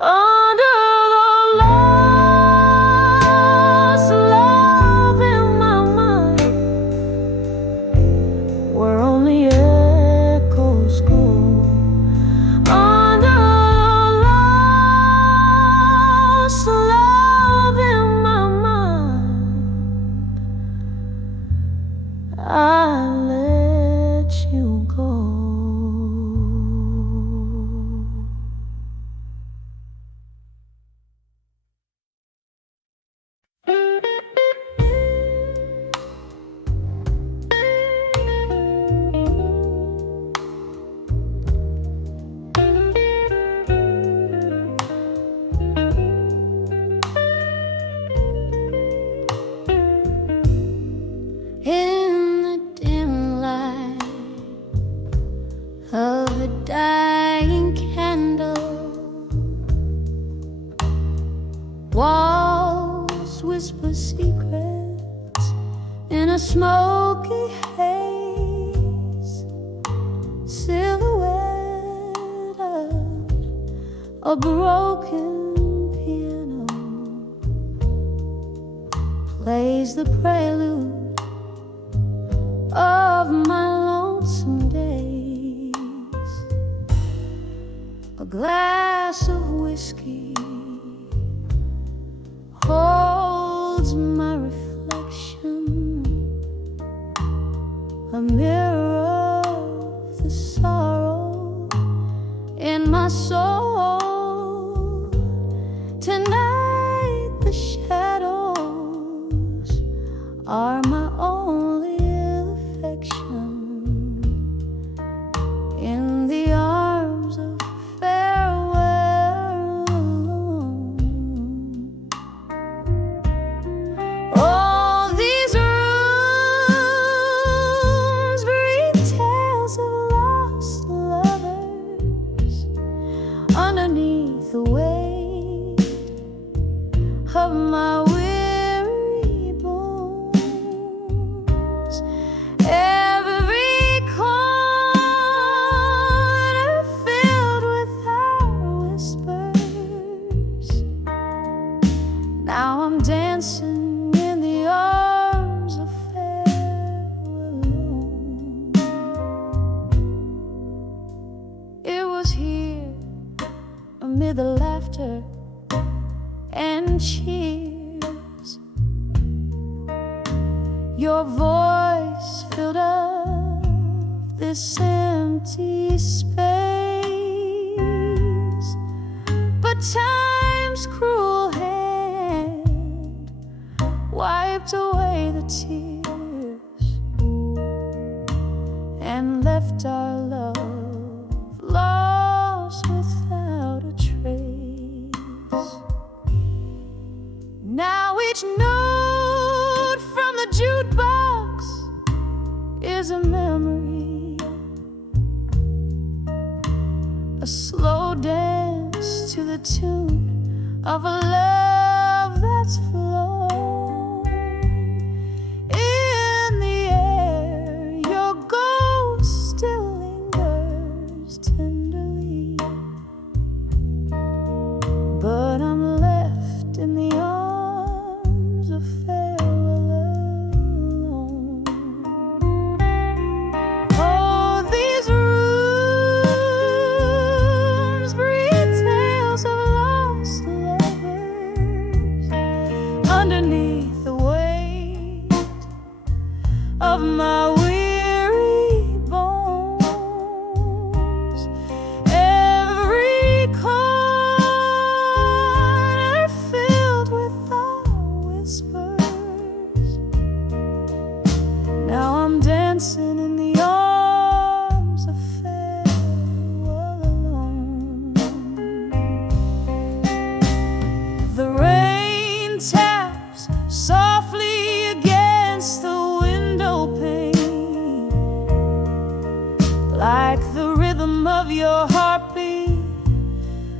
Under the last love in my mind, where only echoes go. Under the last love in my mind, I let you go. a smoky haze, silhouette of a broken piano plays the prelude of my lonesome days. A glass of whiskey holds my reflection, a mirror of the sorrow in my soul. Tonight the shadows are my only affection in the arms of farewell alone. All these rooms breathe tales of lost lovers underneath the weight of my weary bones. Every corner filled with our whispers. Now I'm dancing in the arms of farewell alone. It was here amid the laughter and cheers, your voice filled up this empty space. But time's cruel hand wiped away the tears and left our love lost without a trace. Now each note from the jukebox is a memory, a slow dance to the tune of a love that's flown. In the air, your ghost still lingers tenderly, but I'm left in the arms of farewell alone. Oh, these rooms breathe tales of lost lovers underneath the weight of my weary bones. Every corner filled with our whispers. Now I'm dancing in the arms of farewell alone. The rain taps softly against the window pane, like the rhythm of your heartbeat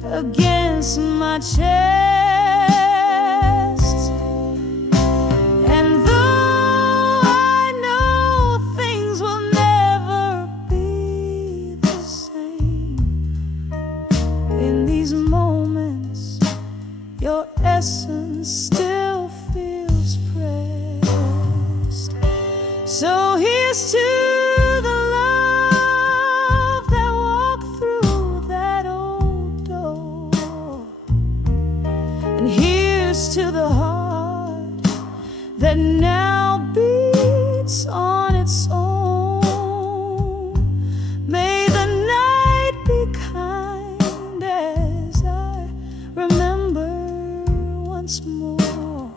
against my chest. And though I know things will never be the same, in these moments your essence still feels pressed. So here's to the love that walked through that old door, and here's to the heart that now beats on its own. May the night be kind as I remember once more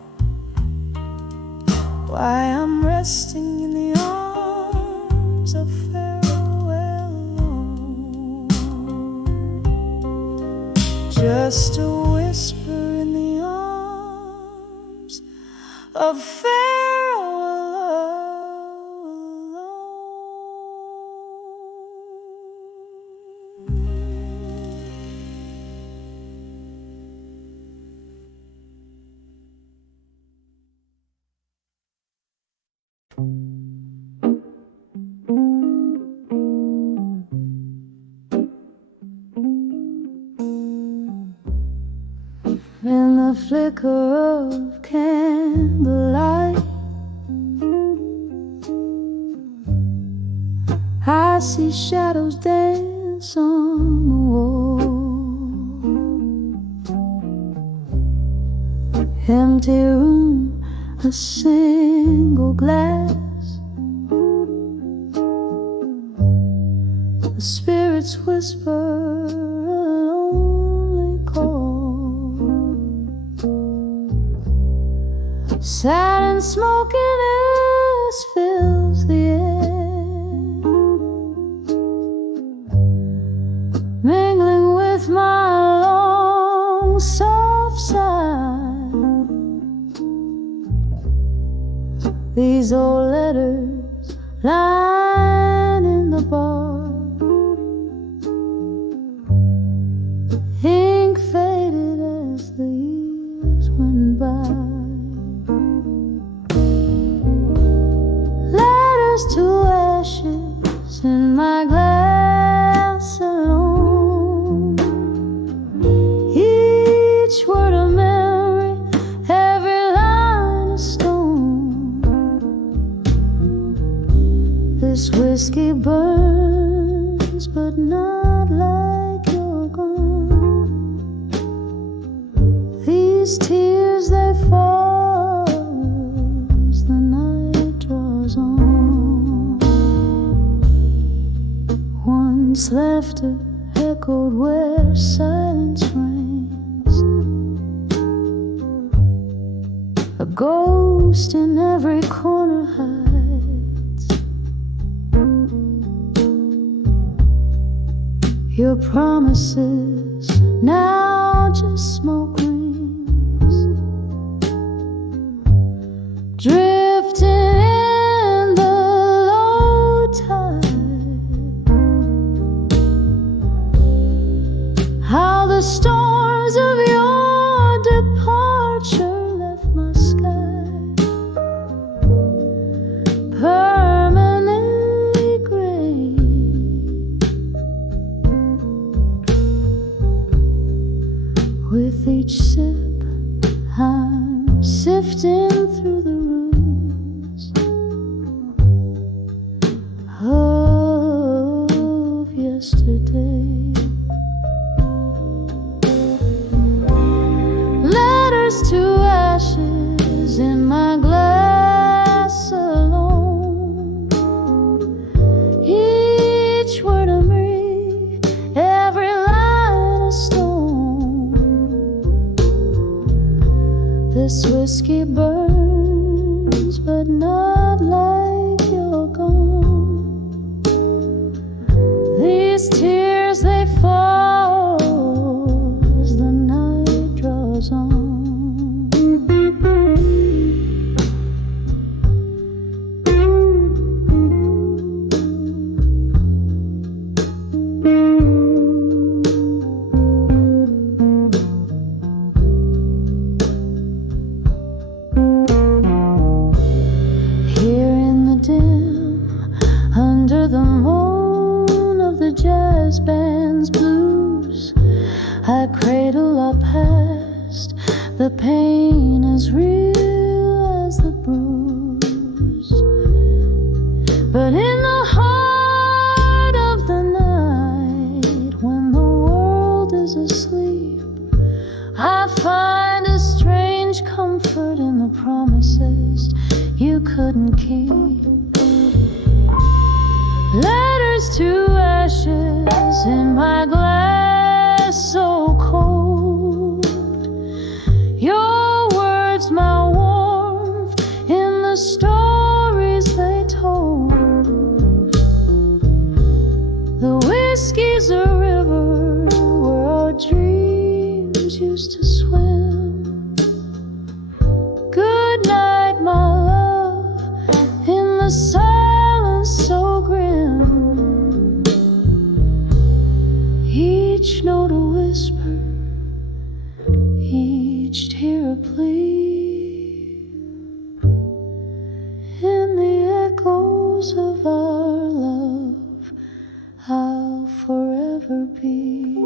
why I'm resting in the arms of farewell alone. Just a whisper in the arms of farewell alone. flicker of candlelight, I see shadows dance on the wall. Empty room, a single glass. The spirits whisper a lonely call. Sad and smokiness fills the air, mingling with my long soft sigh. These old letters lying in the bar, ink faded as the years went by. Letters to ashes in my glass alone, each word a memory, every line a stone. This whiskey burns, but not like you're gone. These tears, they fall as the night draws on. Once laughter echoed where silence reigns, a ghost in every corner hides. Your promises now just smoke rings, drifting in the low tide. How the storms of your departure left my sky permanently gray. With each sip, I'm sifting through the ruins of yesterday. Letters to ashes in my glass alone, each word a memory, every line a stone. This whiskey burns, but not like you're gone. These tears, they fall as the night draws on. Here in the dim, under the moan of the jazz band's blues, I cradle our past. The pain as real as the bruise, but in the heart of the night, when the world is asleep, I find a strange comfort in the promises you couldn't keep. Letters to ashes in my glass so cold, your words my warmth in the stories they told. The whiskey's a river where our dreams used to swim. Good night, my love, in the silence so grim. Each note a whisper, each tear a plea, in the echoes of our love I'll forever be.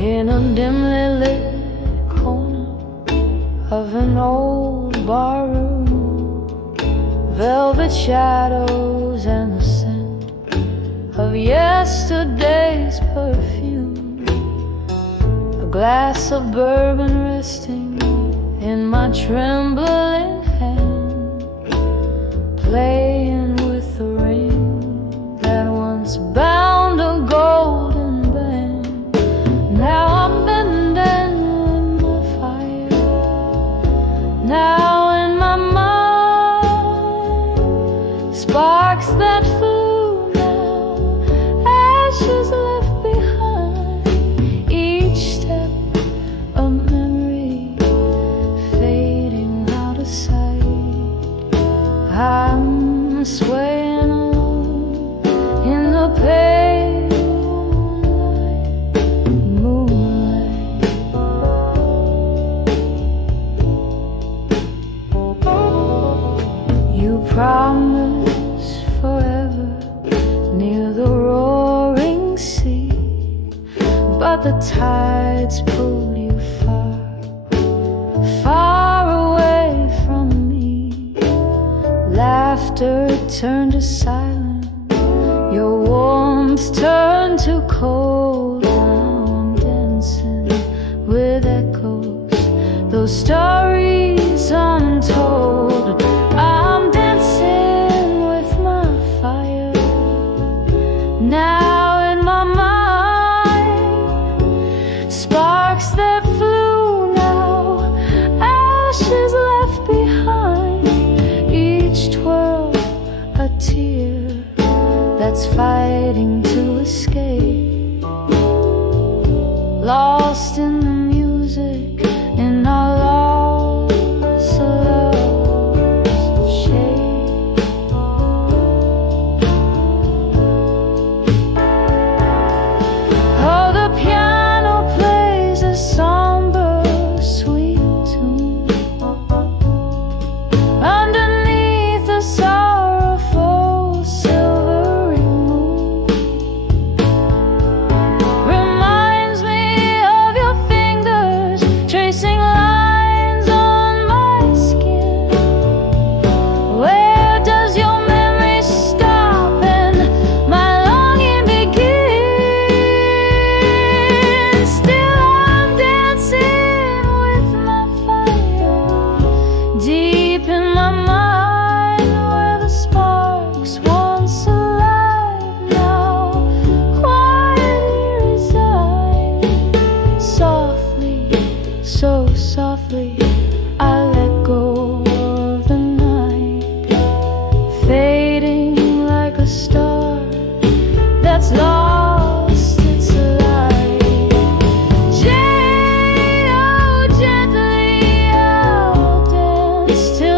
in a dimly lit corner of an old barroom. Velvet shadows and the scent of yesterday's perfume. A glass of bourbon resting in my trembling hand, playing with the ring that once bound a golden band. Now I'm bending in the fire. Now in my mind, sparks that flew now, ashes left behind. Each step a memory fading out of sight. I'm swaying alone in the pale moonlight. You promised forever near the roaring sea, but the tides pulled you far, far away from me. Laughter turned to silence, your warmth turned to cold. Now I'm dancing with echoes, those stories untold. I'm dancing with my fire. Now in my mind, sparks that flew now, ashes left behind. Each twirl a tear that's fighting to escape. Lost in the music, in our lost shape. Oh, the piano plays a somber, sweet tune underneath the sorrowful silvery moon. Reminds me of your fingers tracing lines on my skin. Where does your memory stop and my longing begin? Still I'm dancing with my fire, deep in my mind, where the sparks once alive now quietly reside. Softly, so softly, I let go of the night, fading like a star that's lost its light. Oh, gently I'll dance till